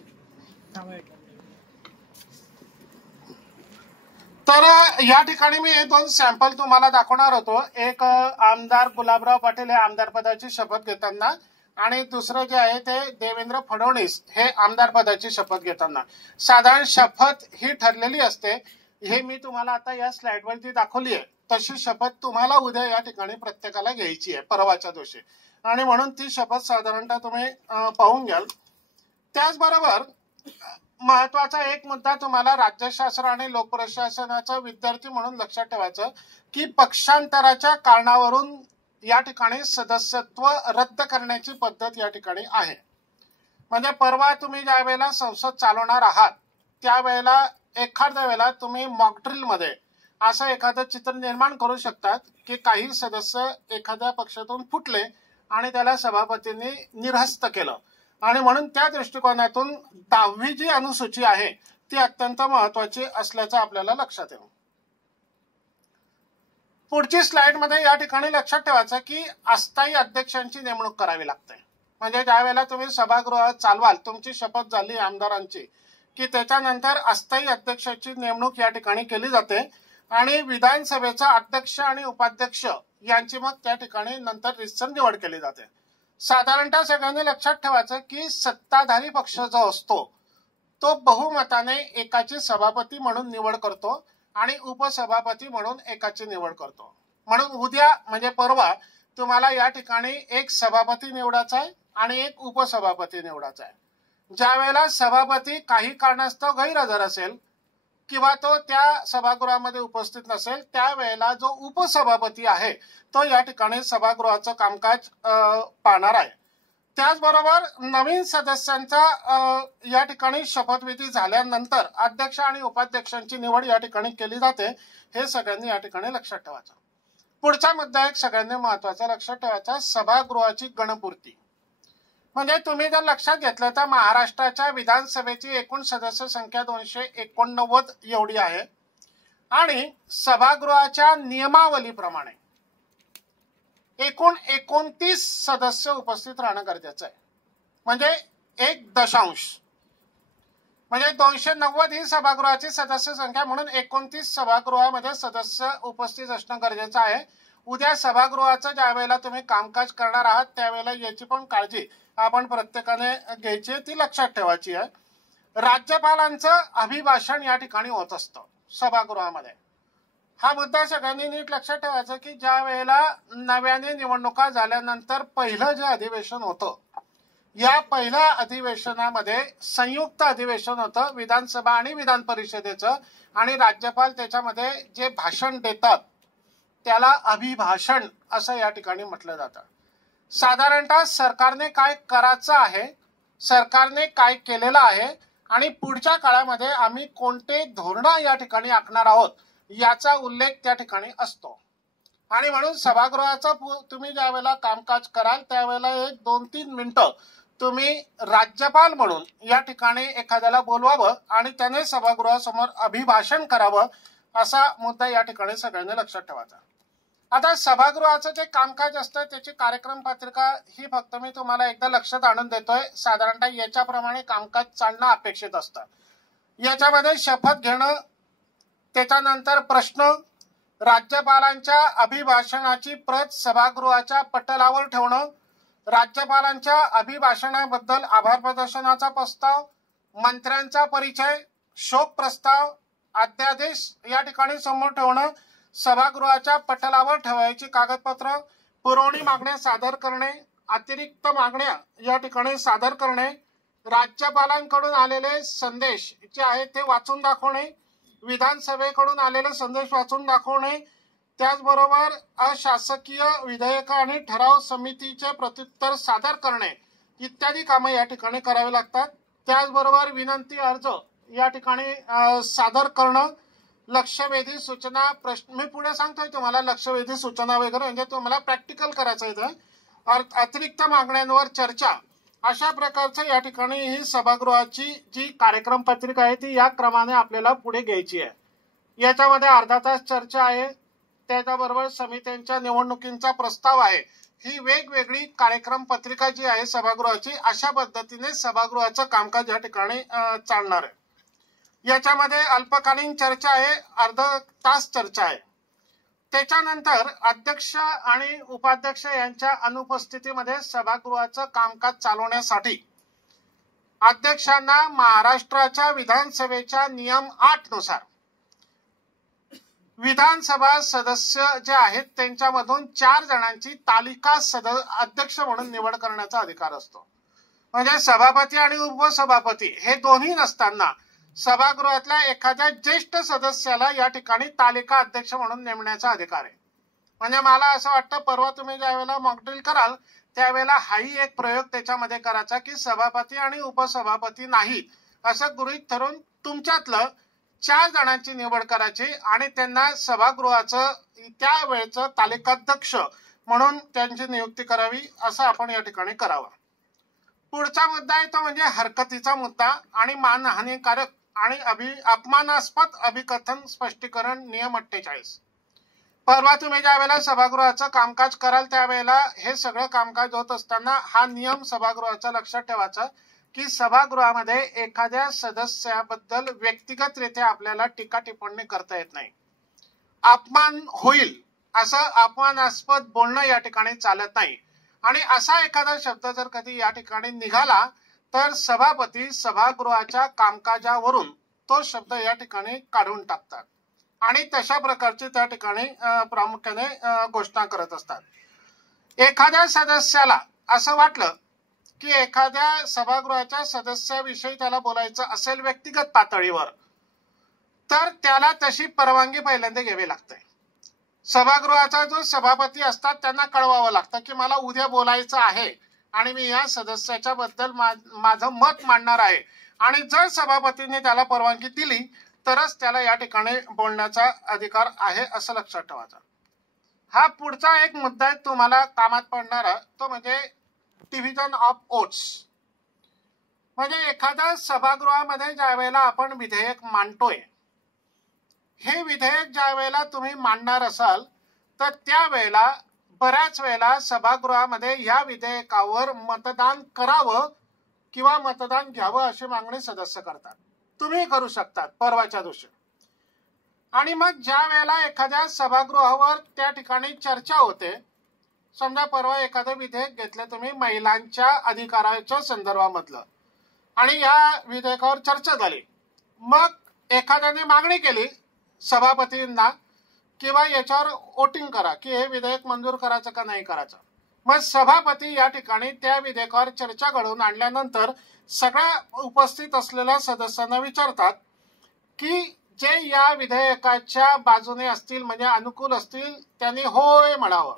तर या ठिकाणी मी 2 सॅम्पल तुम्हाला दाखवणार होतो. एक आमदार गुलाबराव पाटील हे आमदार पदाची शपथ घेताना, आणि दुसरं जे आहे ते देवेंद्र फडणवीस हे आमदार पदाची शपथ घेताना. साधारण शपथ ही ठरलेली असते. हे मी तुम्हाला आता या स्लाइडवरती दाखवली आहे. तशी शपथ तुम्हाला उद्या या ठिकाणी प्रत्येकाला घ्यायची आहे परवाच्या दिवशी, आणि म्हणून ती शपथ साधारणतः तुम्ही पाहून घ्याल. त्याचबरोबर महत्वाचा एक मुद्दा तुम्हाला राज्यशास्त्र आणि लोकप्रशासनाचा विद्यार्थी म्हणून लक्षात ठेवायचं की पक्षांतराच्या कारणावरून या ठिकाणी सदस्यत्व रद्द करण्याची पद्धत या ठिकाणी आहे. म्हणजे परवा तुम्ही ज्या वेळेला संसद चालवणार आहात त्यावेळेला एखाद्या वेळेला तुम्ही मॉकड्रिल मध्ये असं एखादं चित्र निर्माण करू शकतात की काही सदस्य एखाद्या पक्षातून फुटले आणि त्याला सभापतींनी निरस्त केलं, आणि म्हणून त्या दृष्टिकोनातून 10वी जी अनुसूची आहे ती अत्यंत महत्वाची असल्याचं आपल्याला लक्षात येईल. पुढची स्लाइड मध्ये या ठिकाणी लक्षात ठेवायचं की अस्थायी अध्यक्षांची नेमणूक करावी लागते. म्हणजे ज्या वेळेला तुम्ही सभागृह चालवाल, तुमची शपथ झाली आमदारांची, की त्याच्यानंतर अस्थायी अध्यक्षाची नेमणूक या ठिकाणी केली जाते, आणि विधानसभेचा अध्यक्ष आणि उपाध्यक्ष यांची मग त्या ठिकाणी नंतर रितसर निवड केली जाते. साधारणतः सगळ्यांनी लक्षात ठेवायचं की सत्ताधारी पक्ष जो असतो तो बहुमताने एकाची सभापती म्हणून निवड करतो आणि उपसभापती म्हणून एकाची निवड करतो. म्हणून उद्या म्हणजे परवा तुम्हाला या ठिकाणी एक सभापती निवडायचा आहे आणि एक उपसभापती निवडायचा आहे. ज्या वेळेला सभापती काही कारणास्तव गैरहजर असेल किंवा तो त्या सभागृहामध्ये उपस्थित नसेल, त्यावेळेला जो उपसभापती आहे तो या ठिकाणी सभागृहाचं कामकाज पाहणार आहे. त्याचबरोबर नवीन सदस्यांचा या ठिकाणी शपथविधी झाल्यानंतर अध्यक्ष आणि उपाध्यक्षांची निवड या ठिकाणी केली जाते. हे सगळ्यांनी या ठिकाणी लक्षात ठेवायचं. पुढचा मुद्दा एक सगळ्यांनी महत्वाचा लक्षात ठेवायचा, सभागृहाची गणपूर्ती. म्हणजे तुम्ही जर लक्षात घेतलं तर महाराष्ट्राच्या विधानसभेची एकूण सदस्य संख्या 289 एवढी आहे, आणि सभागृहाच्या नियमावलीप्रमाणे एकूण 29 सदस्य उपस्थित राहणं गरजेचं आहे. म्हणजे 1 म्हणजे 290 ही सभागृहाची सदस्य संख्या, म्हणून 29 सभागृहामध्ये सदस्य उपस्थित असणं गरजेचं आहे. उद्या सभागृहाचं ज्या वेळेला तुम्ही कामकाज करणार आहात त्यावेळेला याची पण काळजी आपण प्रत्येकाने घ्यायची, ती लक्षात ठेवायची आहे. राज्यपालांचं अभिभाषण या ठिकाणी होत असतं सभागृहामध्ये. हा मुद्दा सगळ्यांनी नीट लक्षात ठेवायचा की ज्या वेळेला नव्याने निवडणुका झाल्यानंतर पहिलं जे अधिवेशन होतं, या पहिल्या अधिवेशनामध्ये संयुक्त अधिवेशन होतं विधानसभा आणि विधान परिषदेचं, आणि राज्यपाल त्याच्यामध्ये जे भाषण देतात त्याला अभिभाषण असं या ठिकाणी म्हटलं जातं. साधारणतः सरकारने काय करायचं आहे, सरकारने काय केलेलं आहे, आणि पुढच्या काळामध्ये आम्ही कोणते धोरण या ठिकाणी आखणार आहोत याचा उल्लेख त्या ठिकाणी असतो. आणि म्हणून सभागृहाचा तुम्ही ज्या वेळेला कामकाज कराल त्यावेळेला 1-2-3 मिनिटं तुम्ही राज्यपाल म्हणून या ठिकाणी एखाद्याला बोलवावं आणि त्याने सभागृहासमोर अभिभाषण करावं, असा मुद्दा या ठिकाणी सगळ्यांनी लक्षात ठेवायचा. आता सभागृहाचं जे कामकाज असतं त्याची कार्यक्रम पत्रिका ही फक्त मी तुम्हाला एकदा लक्षात आणून देतोय. साधारणतः याच्याप्रमाणे कामकाज चालणं अपेक्षित असतं. याच्यामध्ये शपथ घेणं, त्याच्यानंतर प्रश्न, राज्यपालांच्या अभिभाषणाची प्रत सभागृहाच्या पटलावर ठेवणं, राज्यपालांच्या अभिभाषणाबद्दल आभार प्रदर्शनाचा प्रस्ताव, मंत्र्यांचा परिचय, शोक प्रस्ताव, अध्यादेश या ठिकाणी समोर ठेवणं, सभागृहाच्या पटलावर ठेवायची कागदपत्र, पुरवणी मागण्या सादर करणे, अतिरिक्त मागण्या या ठिकाणी सादर करणे, राज्यपालांकडून आलेले संदेश जे आहेत ते वाचून दाखवणे, विधानसभेकडून आलेले संदेश वाचून दाखवणे, त्याचबरोबर अशासकीय विधेयक आणि ठराव समितीचे प्रत्युत्तर सादर करणे इत्यादी कामं या ठिकाणी करावी लागतात. त्याचबरोबर विनंती अर्ज या ठिकाणी सादर करणं, लक्षवेधी सूचना प्रश्न मी पुढे सांगतोय तुम्हाला. लक्षवेधी सूचना वगैरे म्हणजे तुम्हाला प्रॅक्टिकल करायचं इथं. अतिरिक्त मागण्यांवर चर्चा अशा प्रकारचं या ठिकाणी ही सभागृहाची जी कार्यक्रम पत्रिका आहे ती या क्रमाने आपल्याला पुढे घ्यायची आहे. याच्यामध्ये अर्धा तास चर्चा आहे, त्याच्याबरोबर समित्यांच्या निवडणुकींचा प्रस्ताव आहे. ही वेगवेगळी कार्यक्रम पत्रिका जी आहे सभागृहाची, अशा पद्धतीने सभागृहाचं कामकाज या ठिकाणी चालणार आहे. याच्यामध्ये अल्पकालीन चर्चा आहे, अर्धा तास चर्चा आहे. त्याच्यानंतर अध्यक्ष आणि उपाध्यक्ष यांच्या अनुपस्थितीमध्ये सभागृहाचं कामकाज चालवण्यासाठी अध्यक्षांना महाराष्ट्राच्या विधानसभेच्या नियम 8 नुसार विधानसभा सदस्य जे आहेत त्यांच्यामधून 4 जणांची तालिका अध्यक्ष म्हणून निवड करण्याचा अधिकार असतो. म्हणजे सभापती आणि उपसभापती हे दोन्ही नसताना सभागृहातल्या एखाद्या ज्येष्ठ सदस्याला या ठिकाणी तालिका अध्यक्ष म्हणून नेमण्याचा अधिकार आहे. म्हणजे मला असं वाटतं परवा तुम्ही ज्यावेळेला मॉकड्रिल कराल त्यावेळेला हाही एक प्रयोग त्याच्यामध्ये करायचा की सभापती आणि उपसभापती नाहीत असं गृहीत धरून तुमच्यातलं 4 जणांची निवड करायची आणि त्यांना सभागृहाचं त्यावेळेचं तालिकाध्यक्ष म्हणून त्यांची नियुक्ती करावी असं आपण या ठिकाणी करावं. पुढचा मुद्दा आहे तो म्हणजे हरकतीचा मुद्दा आणि मानहानिकारक आणि अपमानास्पद अभिकथन स्पष्टीकरण नियम 48. परवा तुम्ही ज्या वेळेला सभागृहाचं कामकाज कराल त्यावेळेला हे सगळं कामकाज होत असताना हा नियम सभागृहाचा लक्षात ठेवायचा की सभागृहामध्ये एखाद्या सदस्याबद्दल व्यक्तिगतरित्या आपल्याला टीका टिप्पणी करता येत नाही. अपमान होईल असं अपमानास्पद बोलणं या ठिकाणी चालत नाही. आणि असा एखादा शब्द जर कधी या ठिकाणी निघाला तर सभापती सभागृहाच्या कामकाजावरून तो शब्द या ठिकाणी काढून टाकतात आणि तशा प्रकारची त्या ठिकाणी प्रामुख्याने घोषणा करत असतात. एखाद्या सदस्याला असं वाटलं की एखाद्या सभागृहाच्या सदस्याविषयी त्याला बोलायचं असेल व्यक्तिगत पातळीवर तर त्याला तशी परवानगी पहिल्यांदा घ्यावी लागते. सभागृहाचा जो सभापती असतात त्यांना कळवावं लागतं की मला उद्या बोलायचं आहे आणि मी या सदस्याच्या बद्दल माझं मत मांडणार आहे आणि जर सभापतीने त्याला परवानगी दिली तरच त्याला या ठिकाणी बोलण्याचा अधिकार आहे असं लक्षात ठेवायचं. हा पुढचा एक मुद्दा आहे तुम्हाला कामात पडणारा तो म्हणजे डिव्हिजन ऑफ वोट्स. म्हणजे एखाद्या सभागृहामध्ये ज्या वेळेला आपण विधेयक मांडतोय हे विधेयक ज्या वेळेला तुम्ही मांडणार असाल तर त्यावेळेला बऱ्याच वेळेला सभागृहामध्ये या विधेयकावर मतदान करावं किंवा मतदान घ्यावं अशी मागणी सदस्य करतात. तुम्ही करू शकतात परवाच्या दिवशी. आणि मग ज्या वेळेला एखाद्या सभागृहावर त्या ठिकाणी चर्चा होते, समजा परवा एखादं विधेयक घेतलं तुम्ही महिलांच्या अधिकाराच्या संदर्भामधलं आणि या विधेयकावर चर्चा झाली, मग एखाद्याने मागणी केली सभापतींना किंवा याच्यावर वोटिंग करा की हे विधेयक मंजूर करायचं का नाही करायचं. मग सभापती या ठिकाणी त्या विधेयकावर चर्चा घडवून आणल्यानंतर सगळ्या उपस्थित असलेल्या सदस्यांना विचारतात की जे या विधेयकाच्या बाजूने असतील म्हणजे अनुकूल असतील त्यांनी होय म्हणावं.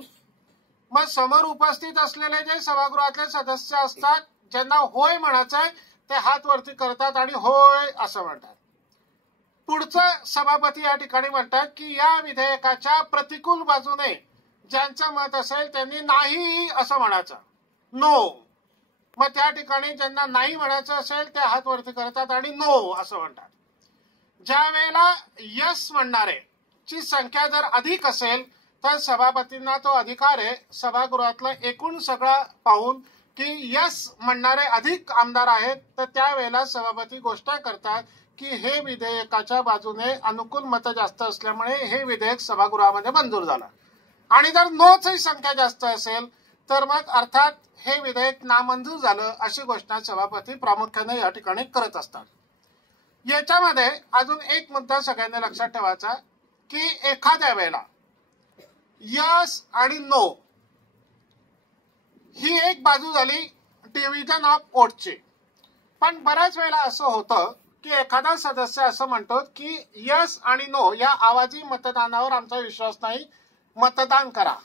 मग समोर उपस्थित असलेले जे सभागृहातले सदस्य असतात ज्यांना होय म्हणायचंय ते हात वरती करतात आणि होय असं म्हणतात. पुढचं सभापती या ठिकाणी म्हणतात की या विधेयकाच्या प्रतिकूल बाजूने ज्यांचं मत असेल त्यांनी नाही असं म्हणायचं, नो. मग त्या ठिकाणी ज्यांना नाही म्हणायचं असेल ते हात वरती करतात आणि नो असं म्हणतात. ज्या वेळेला यस म्हणणारे ची संख्या जर अधिक असेल तर सभापतींना तो अधिकार आहे सभागृहातलं एकूण सगळं पाहून की यस म्हणणारे अधिक आमदार आहेत तर त्यावेळेला सभापती घोषणा करतात की हे विधेयकाच्या बाजूने अनुकूल मतं जास्त असल्यामुळे हे विधेयक सभागृहामध्ये मंजूर झालं. आणि जर नोची संख्या जास्त असेल तर मग अर्थात हे विधेयक नामंजूर झालं अशी घोषणा सभापती प्रामुख्याने या ठिकाणी करत असतात. याच्यामध्ये अजून एक मुद्दा सगळ्यांनी लक्षात ठेवायचा की एखाद्या वेळेला यस आणि नो ही एक बाजू झाली डिव्हिजन ऑफ वोटची. पण बऱ्याच वेळेला असं होतं की एखादा सदस्य असं म्हणतो की यस आणि नो या आवाजी मतदानावर आमचा विश्वास नाही, मतदान करा,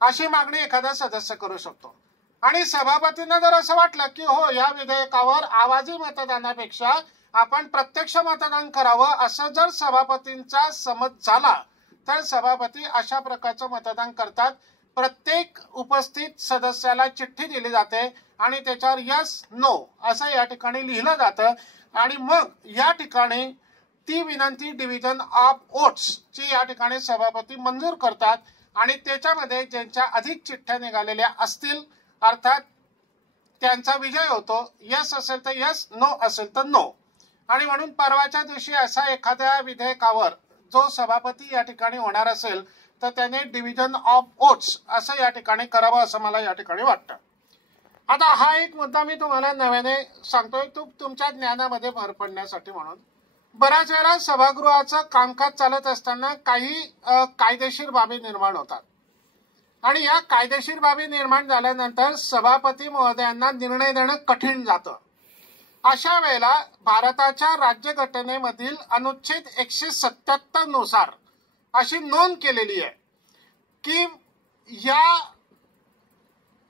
अशी मागणी एखादा सदस्य करू शकतो. आणि सभापतींना जर असं वाटलं की हो या विधेयकावर आवाजी मतदानापेक्षा आपण प्रत्यक्ष मतदान करावं असं जर सभापतींचा समज झाला तर सभापती अशा प्रकारचं मतदान करतात। प्रत्येक उपस्थित सदस्याला चिठ्ठी दिली जाते आणि त्याच्यावर यस नो असं या ठिकाणी लिहिलं जातं आणि मग या ठिकाणी ती विनंती डिव्हिजन ऑफ वोट्स ची या ठिकाणी सभापती मंजूर करतात आणि त्याच्यामध्ये ज्यांच्या अधिक चिठ्ठ्या निघालेल्या असतील अर्थात त्यांचा विजय होतो। यस असेल तर यस, नो असेल तर नो। आणि म्हणून परवाच्या दिवशी असा एखाद्या विधेयकावर जो सभापती या ठिकाणी होणार असेल तर त्याने डिव्हिजन ऑफ वोट्स असं या ठिकाणी करावं असं मला या ठिकाणी वाटतं। आता हा एक मुद्दा मी तुम्हाला नव्याने सांगतोय तुमच्या ज्ञानामध्ये भर पडण्यासाठी म्हणून। बऱ्याच वेळा सभागृहाचं कामकाज चालत असताना काही कायदेशीर बाबी निर्माण होतात आणि या कायदेशीर बाबी निर्माण झाल्यानंतर सभापती महोदयांना निर्णय देणं कठीण जातं। अशा वेळेला भारताच्या राज्यघटनेमधील अनुच्छेद 177 नुसार अशी नोंद केलेली आहे की या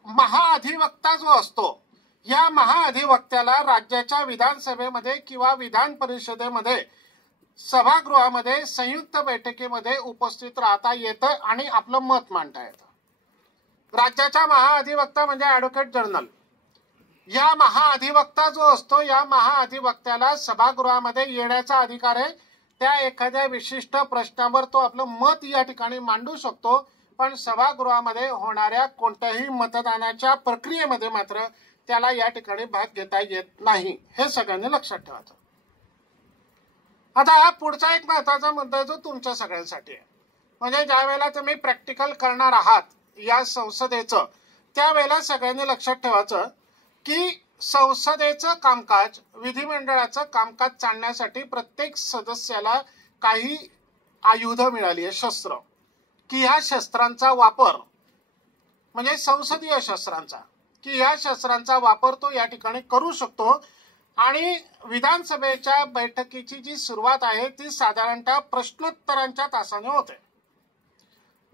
महाअधिवक्ता जो असतो या महाअधिवक्त्याला राज्याच्या विधानसभेमध्ये किंवा विधान परिषदेमध्ये सभागृहामध्ये संयुक्त बैठकीमध्ये उपस्थित राहता येतं आणि आपलं मत मांडता येतं। राज्याचा महाअधिवक्ता म्हणजे ॲडव्होकेट जनरल। या महाअधिवक्ता जो असतो या महाअधिवक्त्याला सभागृहामध्ये येण्याचा अधिकार आहे। त्या एखाद्या विशिष्ट प्रश्नावर तो आपलं मत या ठिकाणी मांडू शकतो पण सभागृहामध्ये होणाऱ्या कोणत्याही मतदानाच्या प्रक्रियेमध्ये मात्र त्याला या ठिकाणी भाग घेता येत नाही, हे सगळ्यांनी लक्षात ठेवायचं। आता हा पुढचा एक महत्त्वाचा मुद्दा जो तुमच्या सगळ्यांसाठी आहे म्हणजे ज्या वेळेला तुम्ही प्रॅक्टिकल करणार आहात या संसदेचं त्यावेळेला सगळ्यांनी लक्षात ठेवायचं की संसदेचं कामकाज विधिमंडळाचं कामकाज चालण्यासाठी प्रत्येक सदस्याला काही आयुध मिळाली आहे, शस्त्र, की ह्या शस्त्रांचा वापर म्हणजे संसदीय शस्त्रांचा की या शस्त्रांचा वापर तो या ठिकाणी करू शकतो। आणि विधानसभेच्या बैठकीची जी सुरुवात आहे ती साधारणतः प्रश्नोत्तरांच्या तासाने होते।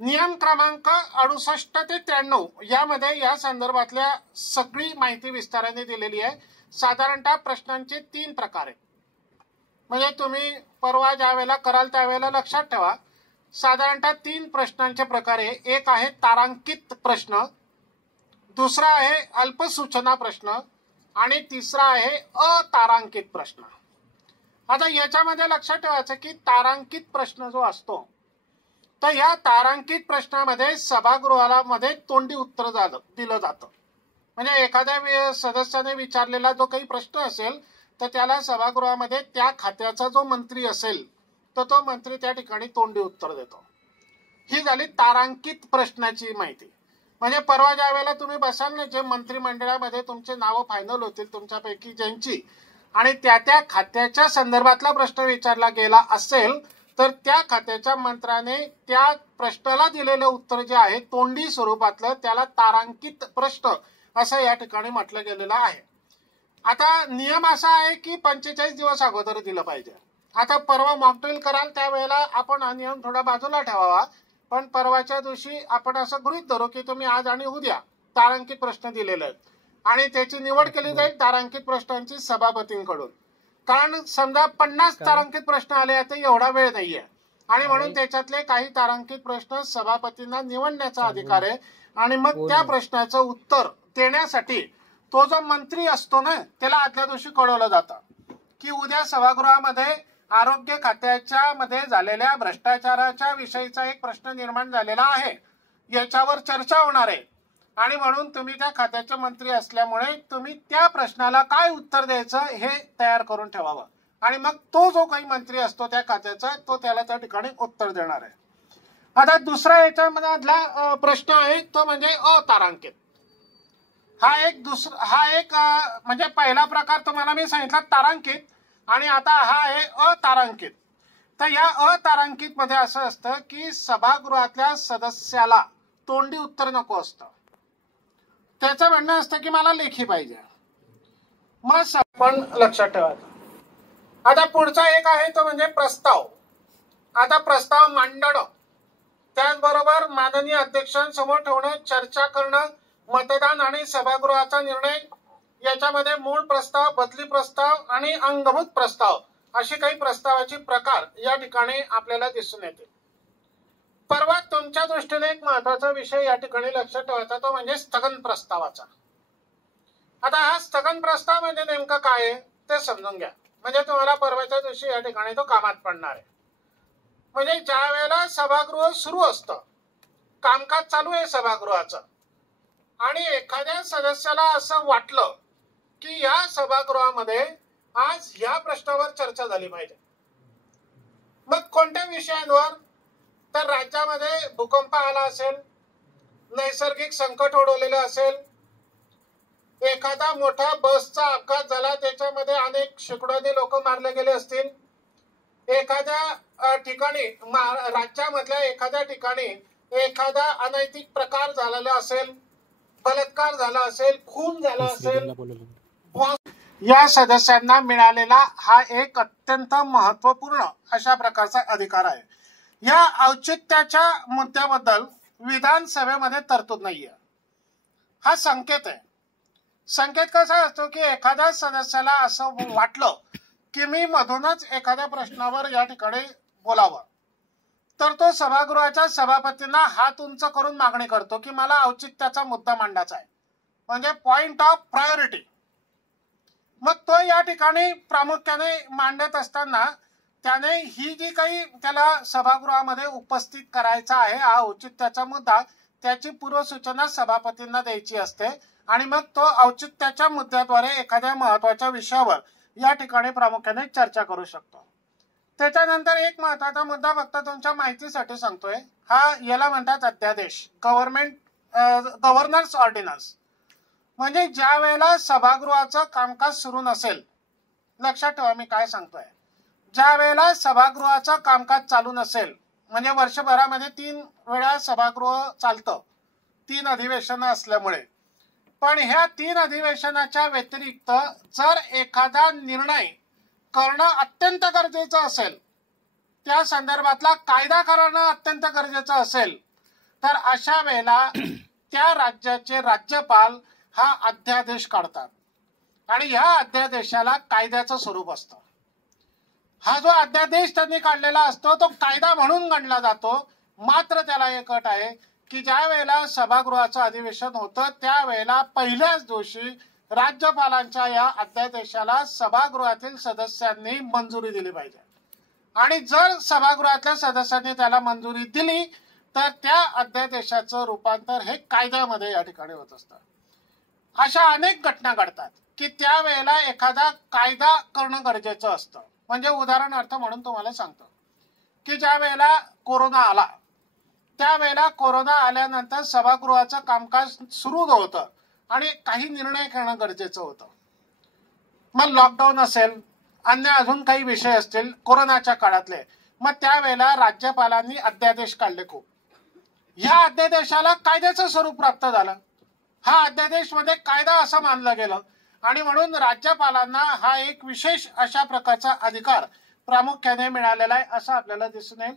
नियम क्रमांक 68 ते 93 यामध्ये या संदर्भातल्या सगळी माहिती विस्ताराने दिलेली आहे। साधारणतः प्रश्नांचे 3 प्रकार आहेत म्हणजे तुम्ही परवा ज्या वेळेला कराल त्यावेळेला लक्षात ठेवा। साधारणतः 3 प्रश्नांचे प्रकार आहे। एक आहे तारांकित प्रश्न, दुसरा आहे अल्पसूचना प्रश्न आणि तिसरा आहे अतारांकित प्रश्न। आता याच्यामध्ये लक्षात ठेवायचं की तारांकित प्रश्न जो असतो तर या तारांकित प्रश्नामध्ये सभागृहाला मध्ये तोंडी उत्तर दिलं जातं म्हणजे एखाद्या सदस्याने विचारलेला जो काही प्रश्न असेल तर त्याला सभागृहामध्ये त्या खात्याचा जो मंत्री असेल तर तो मंत्री त्या ठिकाणी तोंडी उत्तर देतो। ही झाली तारांकित प्रश्नाची माहिती। म्हणजे परवा ज्या वेळेला तुम्ही बसाल ना जे मंत्रिमंडळामध्ये तुमचे नावं फायनल होतील तुमच्यापैकी ज्यांची आणि त्या खात्याच्या संदर्भातला प्रश्न विचारला गेला असेल तर त्या खात्याच्या मंत्र्याने त्या प्रश्नाला दिलेलं उत्तर जे आहे तोंडी स्वरूपातलं त्याला तारांकित प्रश्न असं या ठिकाणी म्हटलं गेलेलं आहे। आता नियम असा आहे की 45 दिवस अगोदर दिलं पाहिजे। आता परवा मॉकड्रिल कराल त्यावेळेला आपण हा नियम थोडा बाजूला ठेवावा पण परवाच्या दिवशी आपण असं गृहीत धरू की तुम्ही आज आणि उद्या तारांकित प्रश्न दिलेले आहेत आणि त्याची निवड केली जाईल तारांकित प्रश्नांची सभापतींकडून। कारण समजा 50 तारांकित प्रश्न आले तर एवढा वेळ नाहीये आणि म्हणून त्याच्यातले काही तारांकित प्रश्न सभापतींना निवडण्याचा अधिकार आहे आणि मग त्या प्रश्नाचं उत्तर देण्यासाठी तो जो मंत्री असतो ना त्याला आदल्या दिवशी कळवलं जातं की उद्या सभागृहामध्ये आरोग्य खात्याच्या मध्ये झालेल्या भ्रष्टाचाराच्या विषयीचा एक प्रश्न निर्माण झालेला आहे, याच्यावर चर्चा होणार आहे आणि म्हणून तुम्ही त्या खात्याचे मंत्री असल्यामुळे तुम्ही त्या प्रश्नाला काय उत्तर द्यायचं हे तयार करून ठेवावं आणि मग तो जो काही मंत्री असतो त्या खात्याचा तो त्याला त्या ठिकाणी उत्तर देणार आहे। आता दुसरा याच्यामधला प्रश्न आहे तो म्हणजे अतारांकित। हा एक म्हणजे पहिला प्रकार तुम्हाला मी सांगितला तारांकित आणि आता हा आहे अतारांकित। तर या अतारांकित मध्ये असं असतं की सभागृहातल्या सदस्याला तोंडी उत्तर नको असतं, त्याचं म्हणणं असतं की मला लेखी पाहिजे। मग आपण लक्षात ठेवायचं। आता पुढचा एक आहे तो म्हणजे प्रस्ताव। आता प्रस्ताव मांडणं त्याचबरोबर माननीय अध्यक्षांसमोर ठेवणं, चर्चा करणं, मतदान आणि सभागृहाचा निर्णय याच्यामध्ये मूळ प्रस्ताव, बदली प्रस्ताव आणि अंगभूत प्रस्ताव अशी काही प्रस्तावाची प्रकार या ठिकाणी आपल्याला दिसून येते. परवा तुमच्या दृष्टीने एक महत्वाचा विषय या ठिकाणी लक्षात ठेवायचा, तो म्हणजे स्थगन प्रस्तावाचा. आता हा स्थगन प्रस्ताव म्हणजे नेमकं काय आहे ते समजून घ्या, म्हणजे तुम्हाला परवाच्या दिवशी या ठिकाणी तो कामात पडणार आहे. म्हणजे ज्या वेळेला सभागृह सुरू असतं, कामकाज चालू आहे सभागृहाचं, आणि एखाद्या सदस्याला असं वाटलं की या सभागृहामध्ये आज ह्या प्रश्नावर चर्चा झाली पाहिजे, मग कोणत्या विषयांवर, तर राज्यामध्ये भूकंप आला असेल, नैसर्गिक संकट ओढवलेलं असेल, एखादा मोठा बसचा अपघात झाला त्याच्यामध्ये अनेक शेकड्यांनी लोक मारले गेले असतील, एखाद्या ठिकाणी राज्यामधल्या एखाद्या ठिकाणी एखादा अनैतिक प्रकार झालेला असेल, बलात्कार झाला असेल, खून झाला असेल, या सदस्यांना मिळालेला हा एक अत्यंत महत्वपूर्ण अशा प्रकारचा अधिकार आहे. या औचित्याच्या मुद्द्याबद्दल विधानसभेमध्ये तरतूद नाहीये. हा संकेत आहे. संकेत कसा असतो की एखाद्या सदस्याला असं वाटलं की मी मधूनच एखाद्या प्रश्नावर या ठिकाणी बोलावं, तर तो सभागृहाच्या सभापतींना हात उंच करून मागणी करतो की मला औचित्याचा मुद्दा मांडायचा आहे, म्हणजे पॉइंट ऑफ प्रायोरिटी. मग तो या ठिकाणी प्रामुख्याने मांडत असताना त्याने ही जी काही त्याला सभागृहामध्ये उपस्थित करायचा आहे हा औचित्याचा मुद्दा, त्याची पूर्वसूचना सभापतींना द्यायची असते आणि मग तो औचित्याच्या मुद्द्याद्वारे एखाद्या महत्वाच्या विषयावर या ठिकाणी प्रामुख्याने चर्चा करू शकतो. त्याच्यानंतर एक महत्वाचा मुद्दा फक्त तुमच्या माहितीसाठी सांगतोय, हा याला म्हणतात अध्यादेश, गव्हर्नर्स ऑर्डिनन्स. म्हणजे ज्या वेळेला सभागृहाचं कामकाज सुरू नसेल, लक्षात ठेवा मी काय सांगतोय, ज्या वेळेला सभागृहाचं कामकाज चालू नसेल, म्हणजे वर्षभरामध्ये 3 वेळा सभागृह चालतं, 3 अधिवेशनं असल्यामुळे, पण ह्या 3 अधिवेशनाच्या व्यतिरिक्त जर एखादा निर्णय करणं अत्यंत गरजेचं असेल, त्या संदर्भातला कायदा करणं अत्यंत गरजेचं असेल, तर अशा वेळेला त्या राज्याचे राज्यपाल हा अध्यादेश काढतात आणि ह्या अध्यादेशाला कायद्याचं स्वरूप असतं. हा जो अध्यादेश त्यांनी काढलेला असतो तो कायदा म्हणून गणला जातो. मात्र त्याला एक अट आहे की ज्या वेळेला सभागृहाचं अधिवेशन होतं त्यावेळेला पहिल्याच दिवशी राज्यपालांच्या या अध्यादेशाला सभागृहातील सदस्यांनी मंजुरी दिली पाहिजे, आणि जर सभागृहातल्या सदस्यांनी त्याला मंजुरी दिली तर त्या अध्यादेशाचं रूपांतर हे कायद्यामध्ये या ठिकाणी होत असतं. अशा अनेक घटना घडतात की त्यावेळेला एखादा कायदा करणं गरजेचं असतं. म्हणजे उदाहरणार्थ म्हणून तुम्हाला सांगतो की ज्या वेळेला कोरोना आला, त्यावेळेला कोरोना आल्यानंतर सभागृहाचं कामकाज सुरू होतं आणि काही निर्णय घेणं गरजेचं होतं. मग लॉकडाऊन असेल, अन्य अजून काही विषय असतील कोरोनाच्या काळातले, मग त्यावेळेला राज्यपालांनी अध्यादेश काढले खूप. ह्या अध्यादेशाला कायद्याचं स्वरूप प्राप्त झालं. हा अध्यादेश मध्ये कायदा असं मानलं गेलं आणि म्हणून राज्यपालांना हा एक विशेष अशा प्रकारचा अधिकार प्रामुख्याने मिळालेला आहे असं आपल्याला दिसून येईल.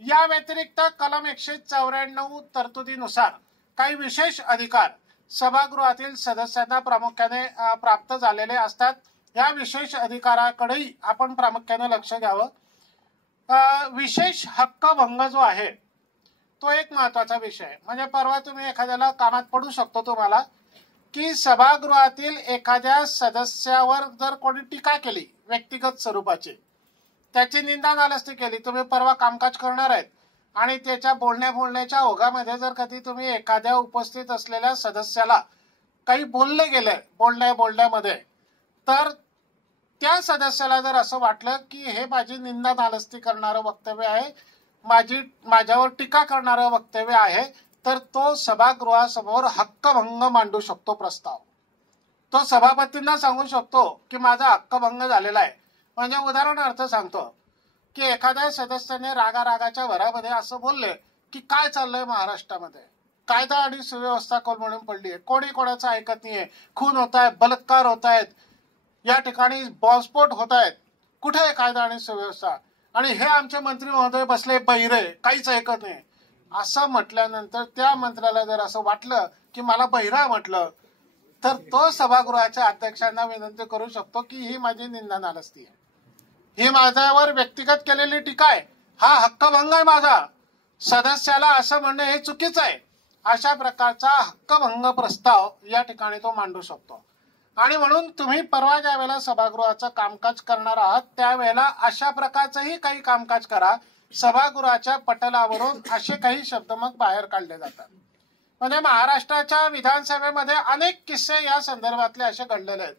या व्यतिरिक्त कलम 194 तरतुदीनुसार काही विशेष अधिकार सभागृहातील सदस्यांना प्रामुख्याने प्राप्त झालेले असतात. या विशेष अधिकाराकडेही आपण प्रामुख्याने लक्ष द्यावं. विशेष हक्कभंग जो आहे तो एक महत्वाचा विषय आहे. म्हणजे परवा तुम्ही एखाद्याला कामात पडू शकतो तुम्हाला की सभागृहातील एखाद्या सदस्यावर जर कोणी टीका केली व्यक्तिगत स्वरूपाची, त्याची निंदा नालस्ती केली, तुम्ही परवा कामकाज करणार आहेत आणि त्याच्या बोलण्याच्या ओघामध्ये जर कधी तुम्ही एखाद्या उपस्थित असलेल्या सदस्याला काही बोलले गेले बोलण्यामध्ये, तर त्या सदस्याला जर असं वाटलं की हे माझी निंदा नालस्ती करणारं वक्तव्य आहे, माझ्यावर टीका करणारं वक्तव्य आहे, तर तो सभागृहासमोर हक्कभंग मांडू शकतो प्रस्ताव. तो सभापतींना सांगू शकतो की माझा हक्कभंग झालेला आहे. म्हणजे उदाहरणार्थ सांगतो की एखाद्या सदस्याने रागाच्या भरामध्ये असं बोलले की काय चाललंय महाराष्ट्रामध्ये, कायदा आणि सुव्यवस्था कोलमडून पडली आहे, कोणी कोणाचं ऐकत नाहीये, खून होत आहेत, बलात्कार होत आहेत, या ठिकाणी बॉम्बस्फोट होत आहेत, कुठे आहे कायदा आणि सुव्यवस्था, आणि हे आमचे मंत्री महोदय बसले बहिरे, काहीच ऐकत नाही, असं म्हटल्यानंतर त्या मंत्र्याला जर असं वाटलं की मला बहिरा म्हटलं, तर तो सभागृहाच्या अध्यक्षांना विनंती करू शकतो की ही माझी निंदा नालस्ती आहे, ही माझ्यावर व्यक्तिगत केलेली टीका आहे, हा हक्कभंग आहे माझा, सदस्याला असं म्हणणं हे चुकीचं आहे, अशा प्रकारचा हक्कभंग प्रस्ताव या ठिकाणी तो मांडू शकतो. आणि म्हणून तुम्ही परवा ज्या वेळेला सभागृहाचं कामकाज करणार आहात त्यावेळेला अशा प्रकारचंही काही कामकाज करा. सभागृहाच्या पटलावरून असे काही शब्द मग बाहेर काढले जातात. म्हणजे महाराष्ट्राच्या विधानसभेमध्ये अनेक किस्से या संदर्भातले असे घडलेले आहेत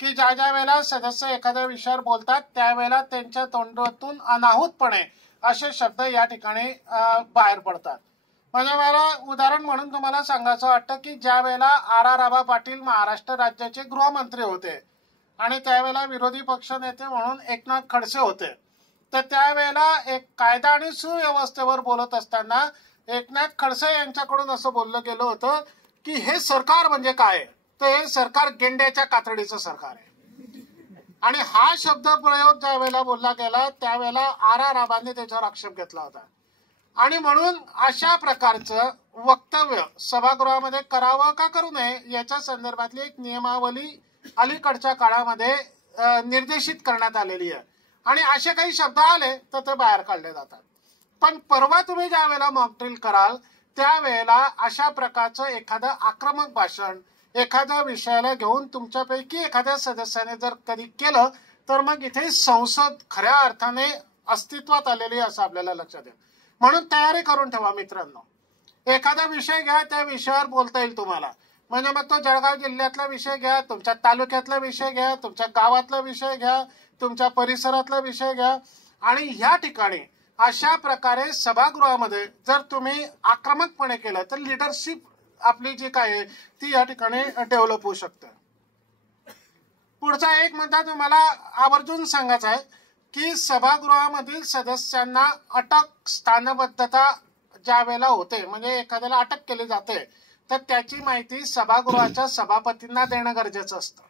की ज्या ज्या वेळेला सदस्य एखाद्या विषयावर बोलतात त्यावेळेला त्यांच्या तोंडातून अनाहूतपणे असे शब्द या ठिकाणी बाहेर पडतात. म्हणजे मला उदाहरण म्हणून तुम्हाला सांगायचं वाटतं की ज्या वेळेला R.R. आबा पाटील महाराष्ट्र राज्याचे गृहमंत्री होते आणि त्यावेळेला विरोधी पक्षनेते म्हणून एकनाथ खडसे होते, तर त्यावेळेला एक कायदा आणि सुव्यवस्थेवर बोलत असताना एकनाथ खडसे यांच्याकडून असं बोललं गेलं होतं की हे सरकार म्हणजे काय, तर हे सरकार गेंड्याच्या कातडीचं सरकार आहे. आणि हा शब्द प्रयोग ज्या वेळेला बोलला गेला त्यावेळेला R.R. आबांनी त्याच्यावर आक्षेप घेतला होता. आणि म्हणून अशा प्रकारचं वक्तव्य सभागृहामध्ये करावं का करू नये याच्या संदर्भातली एक नियमावली अलीकडच्या काळामध्ये निर्देशित करण्यात आलेली आहे. आणि असे काही शब्द आले तर ते बाहेर काढले जातात. पण परवा तुम्ही ज्या वेळेला मॉकड्रिल कराल त्यावेळेला अशा प्रकारचं एखादं आक्रमक भाषण एखाद्या विषयाला घेऊन तुमच्यापैकी एखाद्या सदस्याने जर कधी केलं तर मग इथे संसद खऱ्या अर्थाने अस्तित्वात आलेली असं आपल्याला लक्षात येईल. म्हणून तयारी करून ठेवा मित्रांनो. एखादा विषय घ्या, त्या विषयावर बोलता येईल तुम्हाला. म्हणजे मग तो जळगाव जिल्ह्यातला विषय घ्या, तुमच्या तालुक्यातला विषय घ्या, तुमच्या गावातला विषय घ्या, तुमच्या परिसरातला विषय घ्या. आणि ह्या ठिकाणी अशा प्रकारे सभागृहामध्ये जर तुम्ही आक्रमकपणे केलं तर लिडरशिप आपली जी काय आहे ती या ठिकाणी डेव्हलप होऊ शकते. पुढचा एक मुद्दा तुम्हाला आवर्जून सांगायचा आहे की सभागृहामधील सदस्यांना अटक स्थानबद्धता ज्या वेळेला होते म्हणजे एखाद्याला अटक केली जाते तर त्याची माहिती सभागृहाच्या सभापतींना देणं गरजेचं असतं.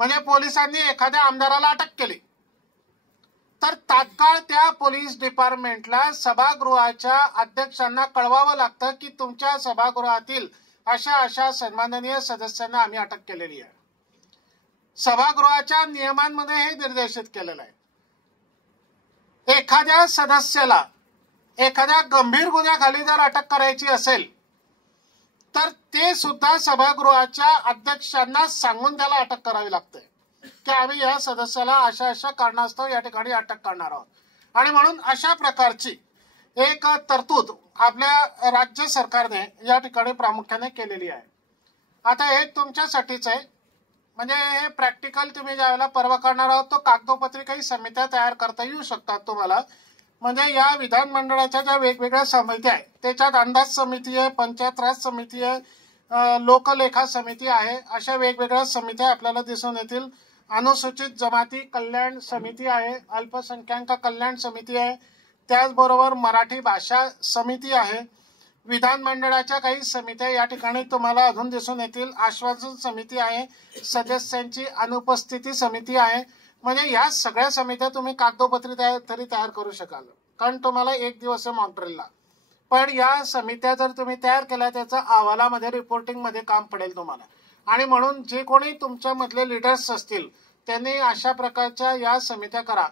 म्हणजे पोलिसांनी एखाद्या आमदाराला अटक केली तर तात्काळ त्या पोलीस डिपार्टमेंटला सभागृहाच्या अध्यक्षांना कळवावं लागतं की तुमच्या सभागृहातील अशा अशा सन्माननीय सदस्यांना आम्ही अटक केलेली आहे. सभागृहाच्या नियमांमध्ये हे निर्देशित केलेलं आहे. एखाद्या सदस्याला एखाद्या गंभीर गुन्ह्याखाली जर अटक करायची असेल तर ते सुद्धा सभागृहाच्या अध्यक्षांना सांगून त्याला अटक करावी लागते की आम्ही या सदस्याला अशा अशा कारणास्तव या ठिकाणी अटक करणार आहोत. आणि म्हणून अशा प्रकारची एक तरतूद आपल्या राज्य सरकारने या ठिकाणी प्रामुख्याने केलेली आहे. आता हे तुमच्यासाठीच आहे. म्हणजे हे प्रॅक्टिकल तुम्ही ज्यावेळेला परवा करणार आहोत तो कागदोपत्री काही समित्या तयार करता येऊ शकतात तुम्हाला. म्हणजे या विधानमंडळाच्या ज्या वेगवेगळ्या समित्या आहेत त्याच्यात अंदाज समिती आहे, पंचायत राज समिती आहे, लोकलेखा समिती आहे, अशा वेगवेगळ्या समित्या आपल्याला दिसून येतील. अनुसूचित जमाती कल्याण समिती आहे, अल्पसंख्याक कल्याण समिती आहे, त्याचबरोबर मराठी भाषा समिती आहे. विधानमंडळाच्या काही समित्या या ठिकाणी तुम्हाला अजून दिसून येतील. आश्वासन समिती आहे, सदस्यांची अनुपस्थिती समिती आहे. म्हणजे या सगळ्या समित्या तुम्ही कागदोपत्री तरी तयार करू शकाल कारण तुम्हाला एक दिवस मॉकड्रिलला. पण या समित्या जर तुम्ही तयार केल्या त्याचं अहवालामध्ये रिपोर्टिंग मध्ये काम पडेल तुम्हाला. आणि म्हणून जे कोणी तुमच्या मधले लीडर्स असतील त्यांनी अशा प्रकारच्या या समित्या करा.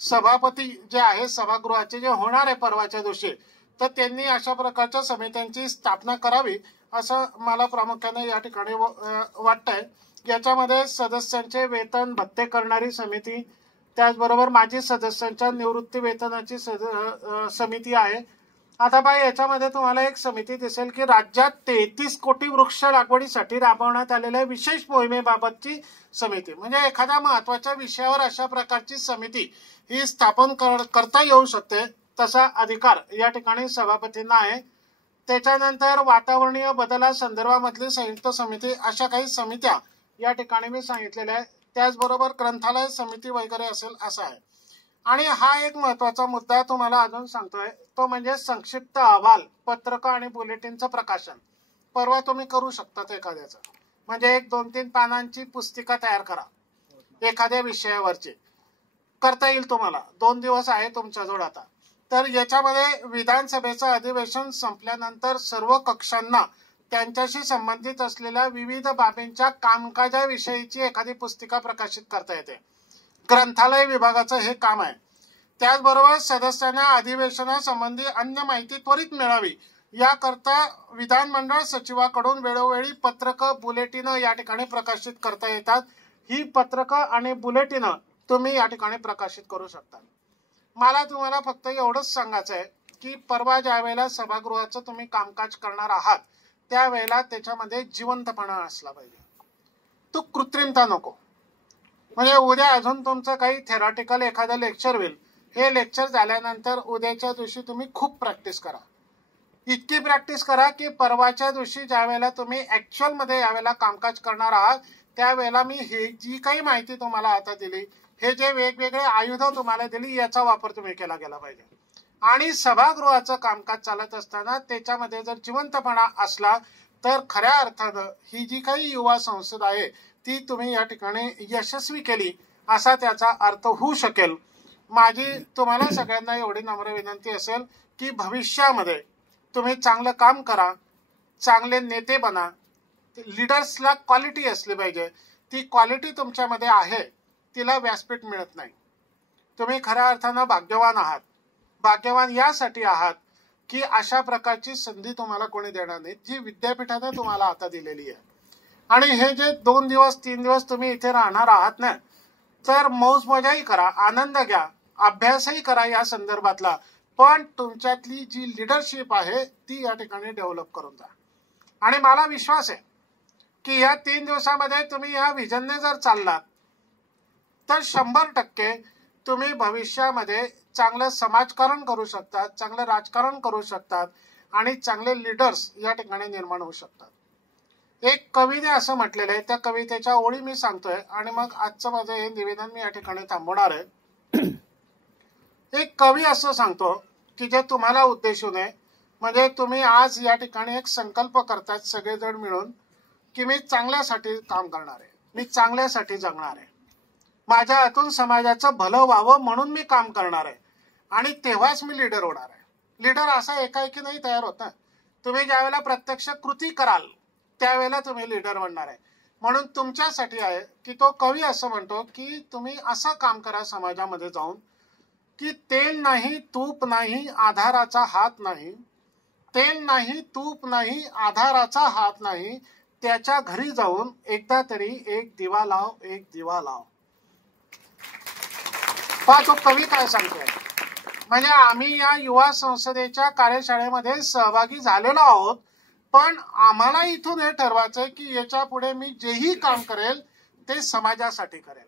सभापती जे आहे सभागृहाचे जे होणार आहे परवाच्या दिवशी तर त्यांनी अशा प्रकारच्या समित्यांची स्थापना करावी असं मला प्रामुख्याने या ठिकाणी वाटतंय. याच्यामध्ये सदस्यांचे वेतन भत्ते करणारी समिती, त्याचबरोबर माजी सदस्यांच्या निवृत्ती वेतनाची समिती आहे. आता बाई याच्यामध्ये तुम्हाला एक समिती दिसेल की राज्यात 33 कोटी वृक्ष लागवडीसाठी राबवण्यात आलेल्या विशेष मोहिमेबाबतची समिती. म्हणजे एखाद्या महत्वाच्या विषयावर अशा प्रकारची समिती ही स्थापन करता येऊ शकते तसा अधिकार या ठिकाणी सभापतींना आहे. त्याच्यानंतर वातावरणीय बदलासंदर्भामधली संयुक्त समिती अशा काही समित्या या ठिकाणी मी सांगितलेल्या आहे. त्याचबरोबर ग्रंथालय समिती वगैरे असेल असं आहे. आणि हा एक महत्वाचा मुद्दा तुम्हाला अजून सांगतोय तो म्हणजे संक्षिप्त अहवाल पत्रक आणि बुलेटिनचं प्रकाशन. परवा तुम्ही करू शकता एखाद्याचं म्हणजे एक 2-3 पानांची पुस्तिका तयार करा एखाद्या विषयावरची. करता येईल तुम्हाला. 2 दिवस आहे तुमच्याजवळ आता. तर याच्यामध्ये विधानसभेचं अधिवेशन संपल्यानंतर सर्व कक्षांना त्यांच्याशी संबंधित असलेल्या विविध बाबींच्या कामकाजाविषयीची एखादी पुस्तिका प्रकाशित करता येते. ग्रंथालय विभागाचं हे काम आहे. त्याचबरोबर सदस्यांना अधिवेशनासंबंधी अन्य माहिती त्वरित मिळावी याकरता विधानमंडळ सचिवाकडून वेळोवेळी पत्रकं बुलेटिन या ठिकाणी प्रकाशित करता येतात. ही पत्रकं आणि बुलेटिन तुम्ही या ठिकाणी प्रकाशित करू शकता. मला तुम्हाला फक्त एवढंच सांगायचं आहे की परवा ज्या वेळेला सभागृहाचं तुम्ही कामकाज करणार आहात त्यावेळेला त्याच्यामध्ये जिवंतपणा असला पाहिजे. तो कृत्रिमता नको. म्हणजे उद्या अजून तुमचं काही थेरॉटिकल एखादं लेक्चर होईल. हे लेक्चर झाल्यानंतर उद्याच्या दिवशी तुम्ही खूप प्रॅक्टिस करा. इतकी प्रॅक्टिस करा की परवाच्या दिवशी ज्या वेळेला तुम्ही ऍक्च्युअल मध्ये यावेळेला कामकाज करणार आहात त्यावेळेला मी हे जी काही माहिती तुम्हाला आता दिली, हे जे वेगवेगळे आयुध तुम्हाला दिली, याचा वापर तुम्ही केला गेला पाहिजे. आणि सभागृहाचं कामकाज चालत असताना त्याच्यामध्ये जर जिवंतपणा असला तर खऱ्या अर्थानं ही जी काही युवा संसद आहे ती तुम्ही या ठिकाणी यशस्वी केली असा त्याचा अर्थ होऊ शकेल. माझी तुम्हाला सगळ्यांना एवढी नम्र विनंती असेल की भविष्यामध्ये तुम्ही चांगलं काम करा, चांगले नेते बना. लीडर्सला क्वालिटी असली पाहिजे. ती क्वालिटी तुमच्यामध्ये आहे, तिला व्यासपीठ मिळत नाही. तुम्ही खऱ्या अर्थानं भाग्यवान आहात. भाग्यवान यासाठी आहात की अशा प्रकारची संधी तुम्हाला कोणी देणार नाही जी विद्यापीठाने तुम्हाला आता दिलेली आहे. आणि हे जे 2 दिवस 3 दिवस तुम्ही इथे राहणार आहात ना, तर मौज मजाही करा, आनंद घ्या, अभ्यासही करा या संदर्भातला. पण तुमच्यातली जी लिडरशिप आहे ती या ठिकाणी डेव्हलप करून जा. आणि मला विश्वास आहे की या 3 दिवसामध्ये तुम्ही या व्हिजनने जर चाललात तर 100% तुम्ही भविष्यामध्ये चांगलं समाजकारण करू शकतात, चांगलं राजकारण करू शकतात आणि चांगले लीडर्स या ठिकाणी निर्माण होऊ शकतात. एक कवीने असं म्हटलेलं आहे, त्या कवितेच्या ओळी मी सांगतोय आणि मग आजचं माझं हे निवेदन मी या ठिकाणी थांबवणार आहे. एक कवी असं सांगतो की जे तुम्हाला उद्देशून आहे, म्हणजे तुम्ही आज या ठिकाणी एक संकल्प करतात सगळेजण मिळून की मी चांगल्यासाठी काम करणार आहे, मी चांगल्यासाठी जगणार आहे, माझ्या हातून समाजाचं भलं व्हावं म्हणून मी काम करणार आहे आणि तेव्हाच मी लीडर होणार आहे. लीडर असा एकाएकी नाही तयार होत ना. तुम्ही ज्यावेळेला प्रत्यक्ष कृती कराल त्यावेळेला तुम्ही लीडर बनणार आहे. म्हणून तुमच्यासाठी आहे की तो कवी असं म्हणतो की तुम्ही असं काम करा समाजामध्ये जाऊन की तेल नाही, तूप नाही, आधाराचा हात नाही, तेल नाही, तूप नाही, आधाराचा हात नाही, त्याच्या घरी जाऊन एकदा तरी एक दिवा लाव, एक दिवा लाव. पहा तो कवी काय सांगतोय. म्हणजे आम्ही या युवा संसदेच्या कार्यशाळेमध्ये सहभागी झालेलो आहोत, पण आम्हाला इथून हे ठरवायचंय की याच्या पुढे मी जेही काम करेल ते समाजासाठी करेल,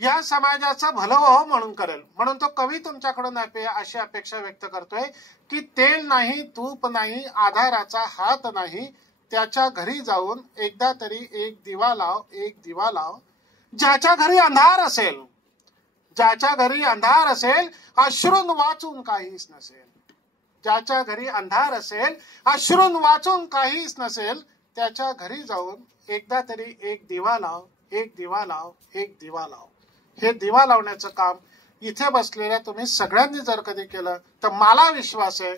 या समाजाचं भलं व्हावं म्हणून करेल. म्हणून तो कवी तुमच्याकडून अशी अपेक्षा व्यक्त करतोय की तेल नाही, तूप नाही, आधाराचा हात नाही, त्याच्या घरी जाऊन एकदा तरी एक दिवा लाव, एक दिवा लाव. ज्याच्या घरी अंधार असेल, ज्याच्या घरी अंधार असेल, अश्रून वाचून काहीच नसेल. ज्याच्या घरी अंधार असेल, अश्रून वाचून काहीच नसेल, त्याच्या घरी जाऊन एकदा तरी एक दिवा लाव, एक दिवा लाव, एक दिवा लाव. हे दिवा लावण्याचं काम इथे बसलेल्या तुम्ही सगळ्यांनी जर कधी केलं तर मला विश्वास आहे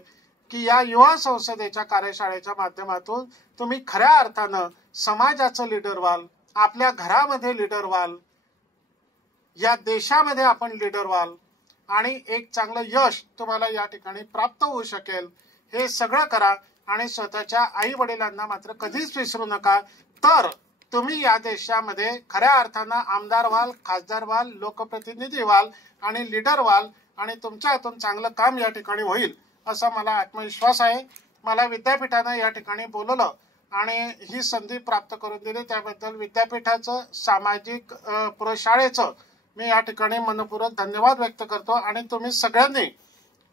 की या युवा संसदेच्या कार्यशाळेच्या माध्यमातून तुम्ही खऱ्या अर्थानं समाजाचं लीडर व्हाल, आपल्या घरामध्ये लीडर व्हाल, या देशामध्ये आपण लीडर व्हाल आणि एक चांगलं यश तुम्हाला या ठिकाणी प्राप्त होऊ शकेल. हे सगळं करा आणि स्वतःच्या आई वडिलांना मात्र कधीच विसरू नका. तर तुम्ही या देशामध्ये खऱ्या अर्थानं आमदार व्हाल, खासदार व्हाल, लोकप्रतिनिधी व्हाल आणि लीडर व्हाल आणि तुमच्या हातून चांगलं काम या ठिकाणी होईल असा मला आत्मविश्वास आहे. मला विद्यापीठानं या ठिकाणी बोलवलं आणि ही संधी प्राप्त करून दिली त्याबद्दल विद्यापीठाचं, सामाजिक प्रशाळेचं मी या ठिकाणी मनपूर्वक धन्यवाद व्यक्त करतो. आणि तुम्ही सगळ्यांनी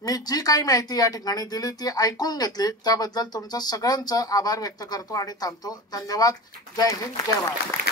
मी जी काही माहिती या ठिकाणी दिली ती ऐकून घेतली त्याबद्दल तुमचं सगळ्यांचं आभार व्यक्त करतो आणि थांबतो. धन्यवाद. जय हिंद, जय भारत.